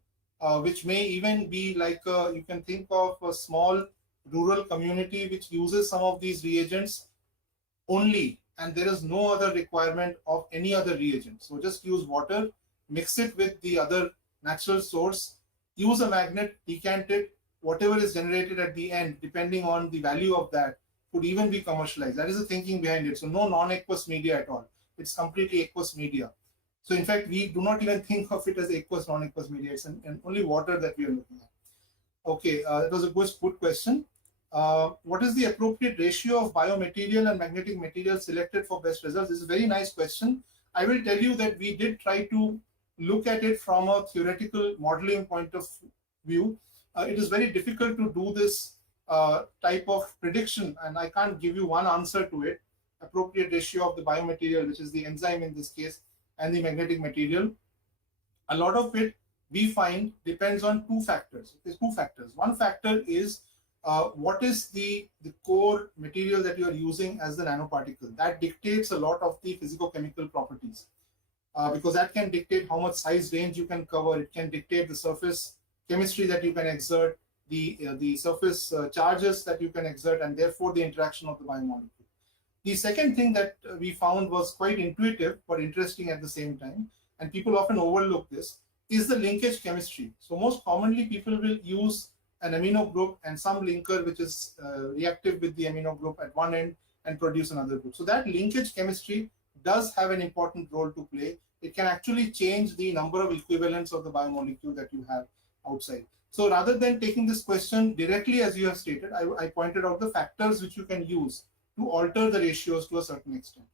which may even be like you can think of a small rural community which uses some of these reagents only, and there is no other requirement of any other reagent. So just use water, mix it with the other natural source, use a magnet, decant it, whatever is generated at the end, depending on the value of that, could even be commercialized. That is the thinking behind it. So no non-aqueous media at all. It's completely aqueous media. So in fact, we do not even think of it as aqueous, non-aqueous media. It's only water that we are looking at. Okay, that was a good question. What is the appropriate ratio of biomaterial and magnetic material selected for best results? This is a very nice question. I will tell you that we did try to look at it from a theoretical modeling point of view. It is very difficult to do this type of prediction, and I can't give you one answer to it. Appropriate ratio of the biomaterial, which is the enzyme in this case, and the magnetic material. A lot of it, we find, depends on two factors. There's two factors. One factor is what is the core material that you are using as the nanoparticle. That dictates a lot of the physicochemical properties. because that can dictate how much size range you can cover. It can dictate the surface chemistry that you can exert, the surface charges that you can exert, and therefore the interaction of the biomolecule. The second thing that we found was quite intuitive but interesting at the same time, and people often overlook this, is the linkage chemistry. So most commonly people will use an amino group and some linker which is reactive with the amino group at one end and produce another group. So that linkage chemistry does have an important role to play. It can actually change the number of equivalents of the biomolecule that you have outside. So rather than taking this question directly as you have stated, I pointed out the factors which you can use to alter the ratios to a certain extent.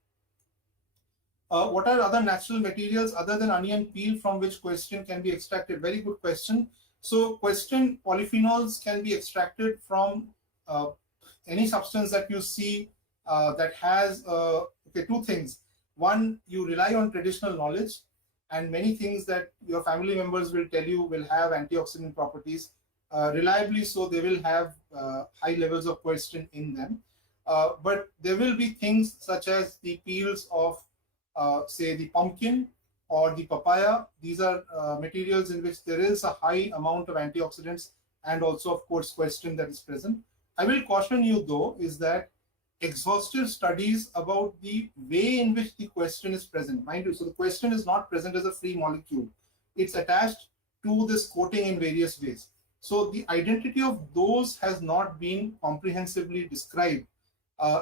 What are other natural materials other than onion peel from which question can be extracted? Very good question. So question polyphenols can be extracted from any substance that you see that has, okay, two things. One, you rely on traditional knowledge, and many things that your family members will tell you will have antioxidant properties. Reliably so, they will have high levels of quercetin in them. But there will be things such as the peels of, say, the pumpkin or the papaya. These are materials in which there is a high amount of antioxidants and also, of course, quercetin that is present. I will caution you, though, is that exhaustive studies about the way in which the quercetin is present. Mind you, so the quercetin is not present as a free molecule. It's attached to this coating in various ways. So the identity of those has not been comprehensively described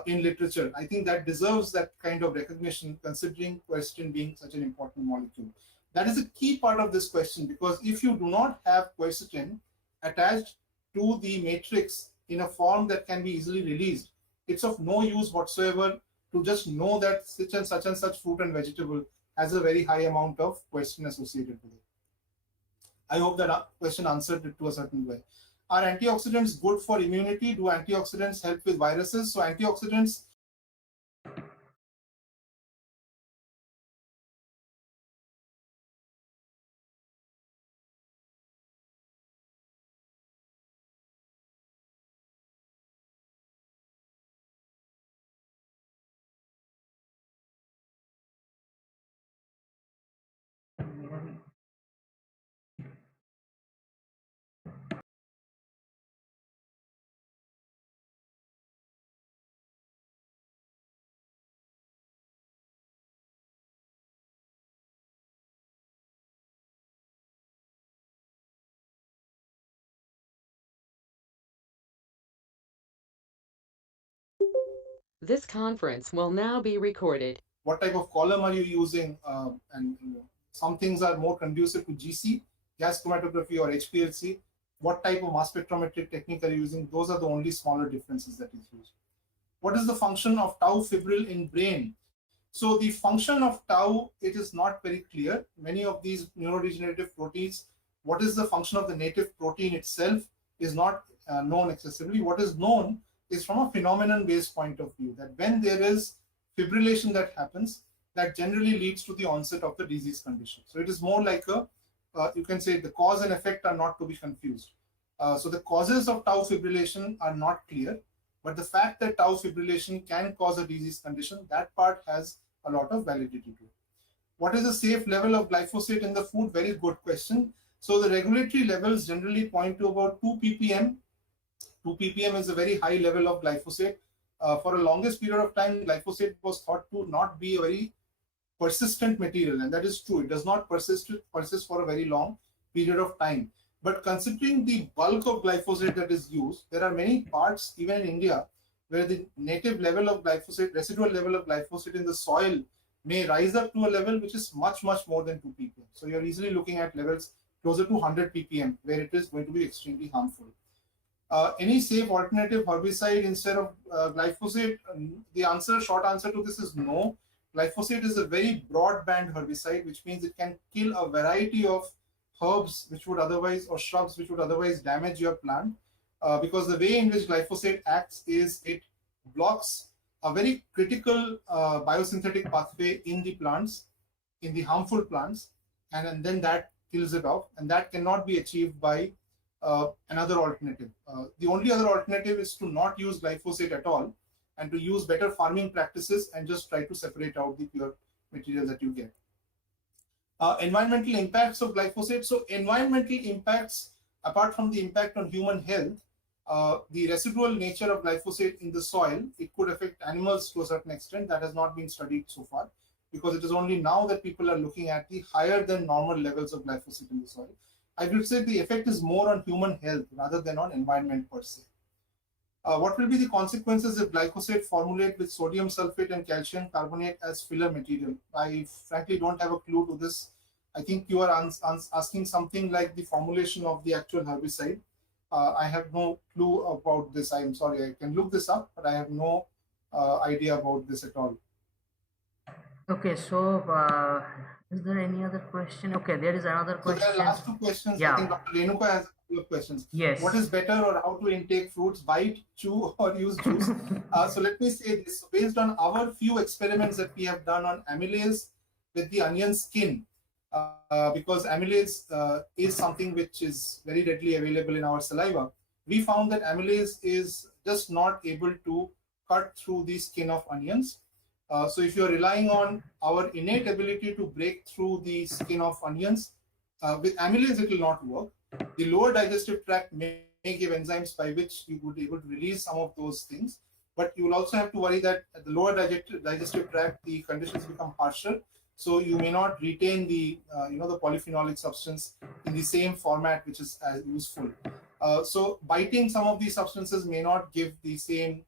in literature. I think that deserves that kind of recognition, considering quercetin being such an important molecule. That is a key part of this question, because if you do not have quercetin attached to the matrix in a form that can be easily released, it's of no use whatsoever to just know that such and such fruit and vegetable has a very high amount of quercetin associated with it. I hope that question answered it to a certain way. Are antioxidants good for immunity? Do antioxidants help with viruses? So antioxidants, This conference will now be recorded. what type of column are you using? And some things are more conducive to GC, gas chromatography, or HPLC. What type of mass spectrometric technique are you using? Those are the only smaller differences that is used. What is the function of tau fibril in brain? So the function of tau, it is not very clear. Many of these neurodegenerative proteins, what is the function of the native protein itself is not known excessively. What is known is from a phenomenon-based point of view, that when there is fibrillation that happens, that generally leads to the onset of the disease condition. So it is more like a, you can say the cause and effect are not to be confused. So the causes of tau fibrillation are not clear, but the fact that tau fibrillation can cause a disease condition, that part has a lot of validity to it. What is the safe level of glyphosate in the food? Very good question. So the regulatory levels generally point to about 2 ppm. 2 ppm is a very high level of glyphosate. For a longest period of time, glyphosate was thought to not be a very persistent material, and that is true. It does not persist for a very long period of time. But considering the bulk of glyphosate that is used, there are many parts, even in India, where the native level of glyphosate, residual level of glyphosate in the soil may rise up to a level which is much, much more than 2 ppm. So you're easily looking at levels closer to 100 ppm, where it is going to be extremely harmful. Any safe alternative herbicide instead of glyphosate? The short answer to this is no. Glyphosate is a very broadband herbicide, which means it can kill a variety of herbs which would otherwise, or shrubs which would otherwise damage your plant, because the way in which glyphosate acts is it blocks a very critical biosynthetic pathway in the plants, in the harmful plants, and then that kills it off, and that cannot be achieved by another alternative. The only other alternative is to not use glyphosate at all and to use better farming practices and just try to separate out the pure material that you get. Environmental impacts of glyphosate. So environmental impacts, apart from the impact on human health, the residual nature of glyphosate in the soil, it could affect animals to a certain extent. That has not been studied so far, because it is only now that people are looking at the higher than normal levels of glyphosate in the soil. I would say the effect is more on human health rather than on environment per se. What will be the consequences if glyphosate formulate with sodium sulfate and calcium carbonate as filler material? I frankly don't have a clue to this. I think you are asking something like the formulation of the actual herbicide. I have no clue about this. I'm sorry, I can look this up, but I have no idea about this at all. Okay, so is there any other question? Okay, there is another So question. the last two questions, Yeah. I think Dr. Renuka has a couple of questions. Yes. What is better, or how to intake fruits, bite, chew, or use juice? So let me say this. Based on our few experiments that we have done on amylase with the onion skin, because amylase is something which is very readily available in our saliva, we found that amylase is just not able to cut through the skin of onions. So if you're relying on our innate ability to break through the skin of onions, with amylase it will not work. The lower digestive tract may give enzymes by which you would be able to release some of those things, but you will also have to worry that at the lower digestive tract the conditions become harsher, so you may not retain the the polyphenolic substance in the same format which is as useful. So biting some of these substances may not give the same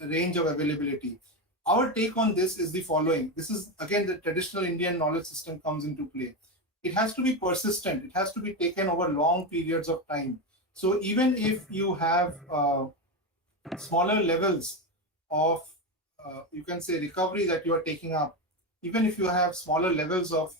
range of availability. Our take on this is the following. This is again the traditional Indian knowledge system comes into play. It has to be persistent. It has to be taken over long periods of time. So even if you have smaller levels of, you can say, recovery that you are taking up, even if you have smaller levels of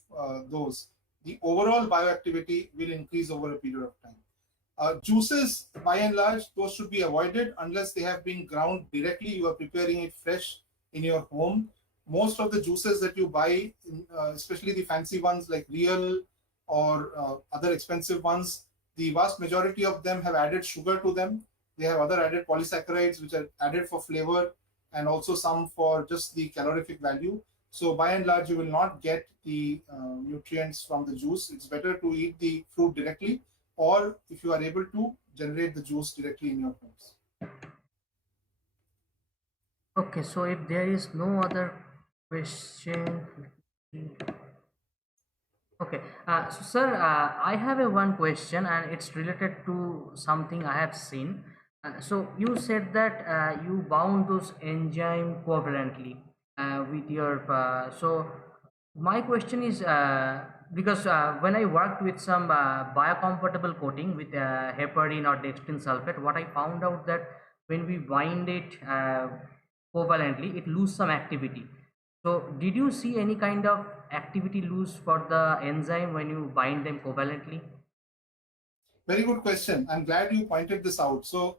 those, the overall bioactivity will increase over a period of time. Juices, by and large, those should be avoided unless they have been ground directly. You are preparing it fresh in your home. Most of the juices that you buy, especially the fancy ones like Real or other expensive ones, the vast majority of them have added sugar to them. They have other added polysaccharides which are added for flavor, and also some for just the calorific value. So by and large, you will not get the nutrients from the juice. It's better to eat the fruit directly, or if you are able to generate the juice directly in your homes. Okay, so if there is no other question. Okay, so sir, I have a one question, and it's related to something I have seen. So you said that you bound those enzyme covalently with your. So my question is because when I worked with some biocompatible coating with heparin or dextrin sulfate, what I found out that when we bind it covalently, it loses some activity. So did you see any kind of activity lose for the enzyme when you bind them covalently? Very good question. I'm glad you pointed this out. So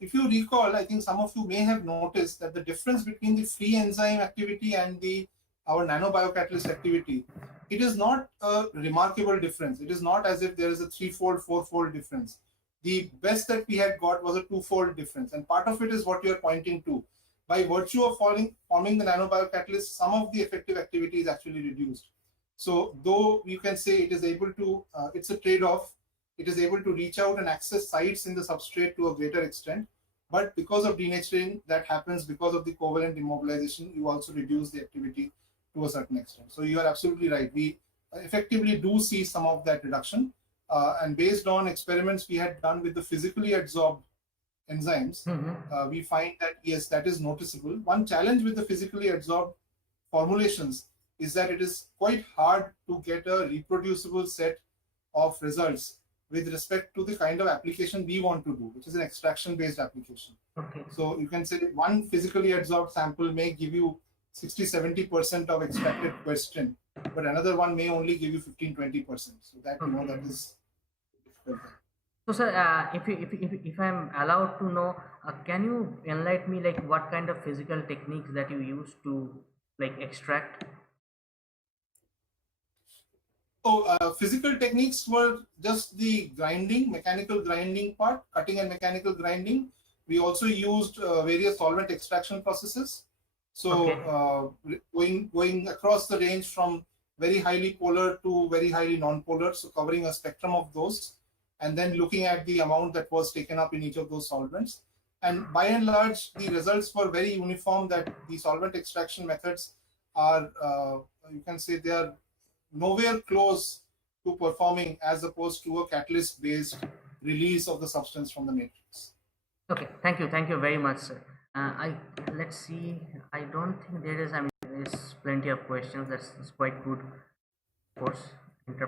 if you recall, I think some of you may have noticed that the difference between the free enzyme activity and our nanobiocatalyst activity, it is not a remarkable difference. It is not as if there is a 3-fold, 4-fold difference. The best that we had got was a 2-fold difference. And part of it is what you're pointing to. By virtue of forming the nanobiocatalyst, some of the effective activity is actually reduced. So though you can say it is able to, it's a trade-off, it is able to reach out and access sites in the substrate to a greater extent. But because of denaturing that happens because of the covalent immobilization, you also reduce the activity to a certain extent. So you are absolutely right. We effectively do see some of that reduction. And based on experiments we had done with the physically adsorbed enzymes, we find that yes, that is noticeable. One challenge with the physically adsorbed formulations is that it is quite hard to get a reproducible set of results with respect to the kind of application we want to do, which is an extraction-based application. Okay. So you can say one physically adsorbed sample may give you 60-70% of extracted quercetin, but another one may only give you 15-20%. So that that is difficult. So sir, if I'm allowed to know, can you enlighten me like what kind of physical techniques that you use to like extract? Physical techniques were just the grinding, mechanical grinding part, cutting and mechanical grinding. We also used various solvent extraction processes. So going across the range from very highly polar to very highly non-polar, so covering a spectrum of those, and then looking at the amount that was taken up in each of those solvents. And by and large, the results were very uniform, that the solvent extraction methods are, you can say, they are nowhere close to performing as opposed to a catalyst-based release of the substance from the matrix. Okay, thank you very much, sir. Let's see. I don't think there is. I mean, there's plenty of questions. That's quite good, of course,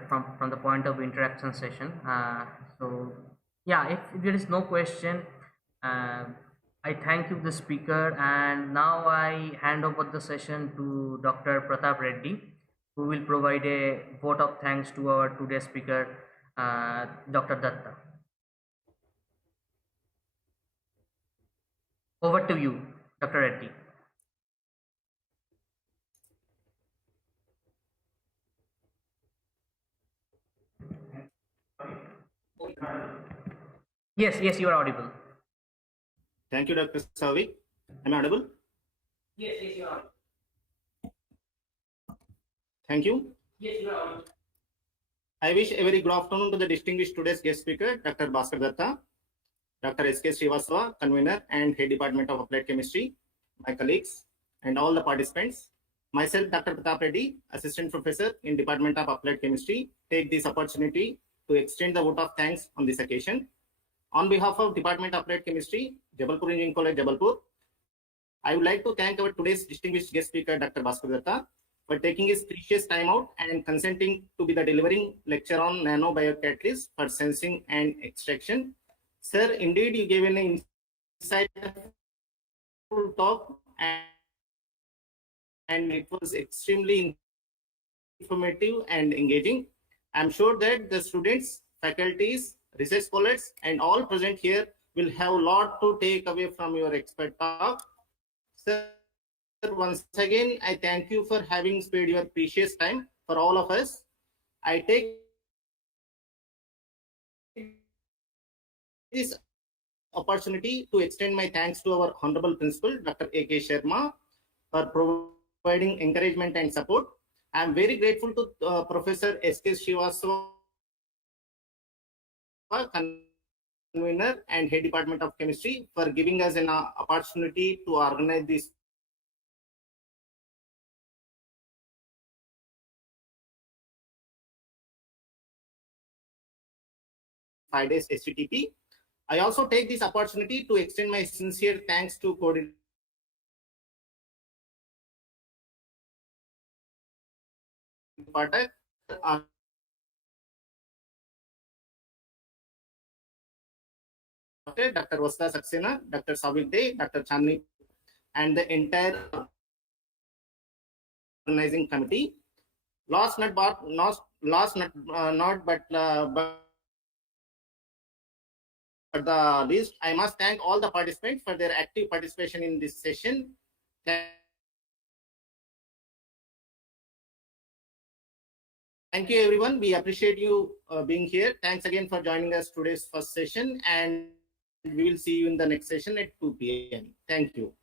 from the point of interaction session. So yeah, if there is no question, uh, I thank you, the speaker, and now I hand over the session to Dr. Pratap Reddy, who will provide a vote of thanks to our today's speaker, Dr. Datta. Over to you, Dr. Reddy. Yes, you are audible. Thank you, Dr. Savik. Am I audible? Yes, you are. Thank you. Yes, you are audible. I wish a very good afternoon to the distinguished today's guest speaker, Dr. Bhaskar Datta, Dr. S.K. Srivastava, convener and head department of applied chemistry, my colleagues, and all the participants. Myself, Dr. Pratap Reddy, assistant professor in Department of Applied Chemistry, take this opportunity to extend the vote of thanks on this occasion. On behalf of Department of Applied Chemistry, Jabalpur Engineering College, Jabalpur, I would like to thank our today's distinguished guest speaker, Dr. Bhaskar Datta, for taking his precious time out and consenting to be the delivering lecture on nanobiocatalysts for sensing and extraction. Sir, indeed, you gave an insightful talk, and it was extremely informative and engaging. I'm sure that the students, faculties, research scholars, and all present here will have a lot to take away from your expert talk. Sir, once again, I thank you for having spared your precious time for all of us. I take this opportunity to extend my thanks to our Honorable Principal, Dr. A.K. Sharma, for providing encouragement and support. I am very grateful to Professor S.K. Srivastava, convener and head department of chemistry, for giving us an opportunity to organize this five days STTP. I also take this opportunity to extend my sincere thanks to coordinator Dr. Vasudha Saxena, Dr. Savik Dey, Dr. Chandni, and the entire organizing committee. Last but the least, I must thank all the participants for their active participation in this session. Thank you, everyone. We appreciate you being here. Thanks again for joining us today's first session, and we will see you in the next session at 2 p.m. Thank you.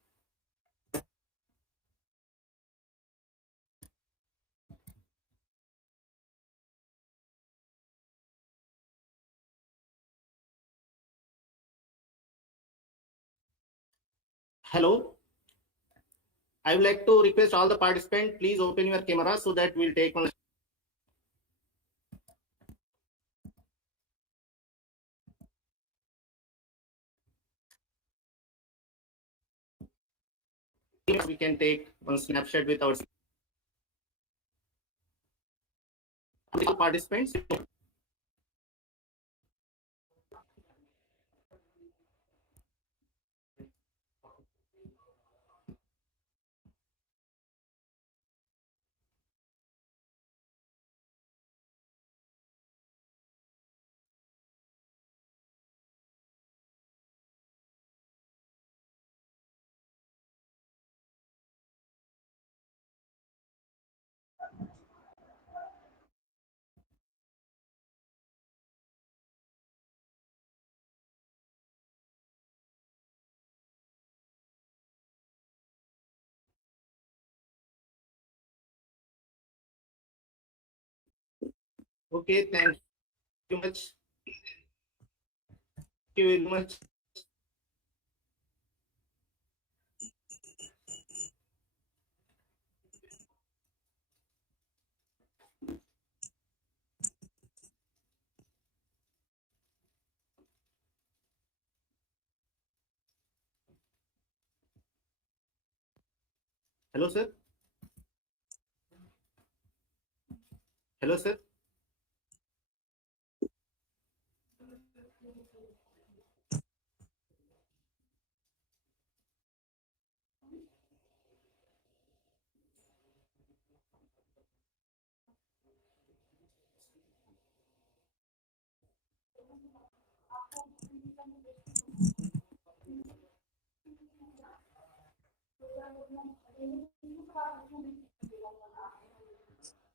Hello. I would like to request all the participants, please open your camera so that we'll take one. We can take one snapshot with our participants. Okay, thank you much. Thank you very much. Hello, sir. Hello, sir.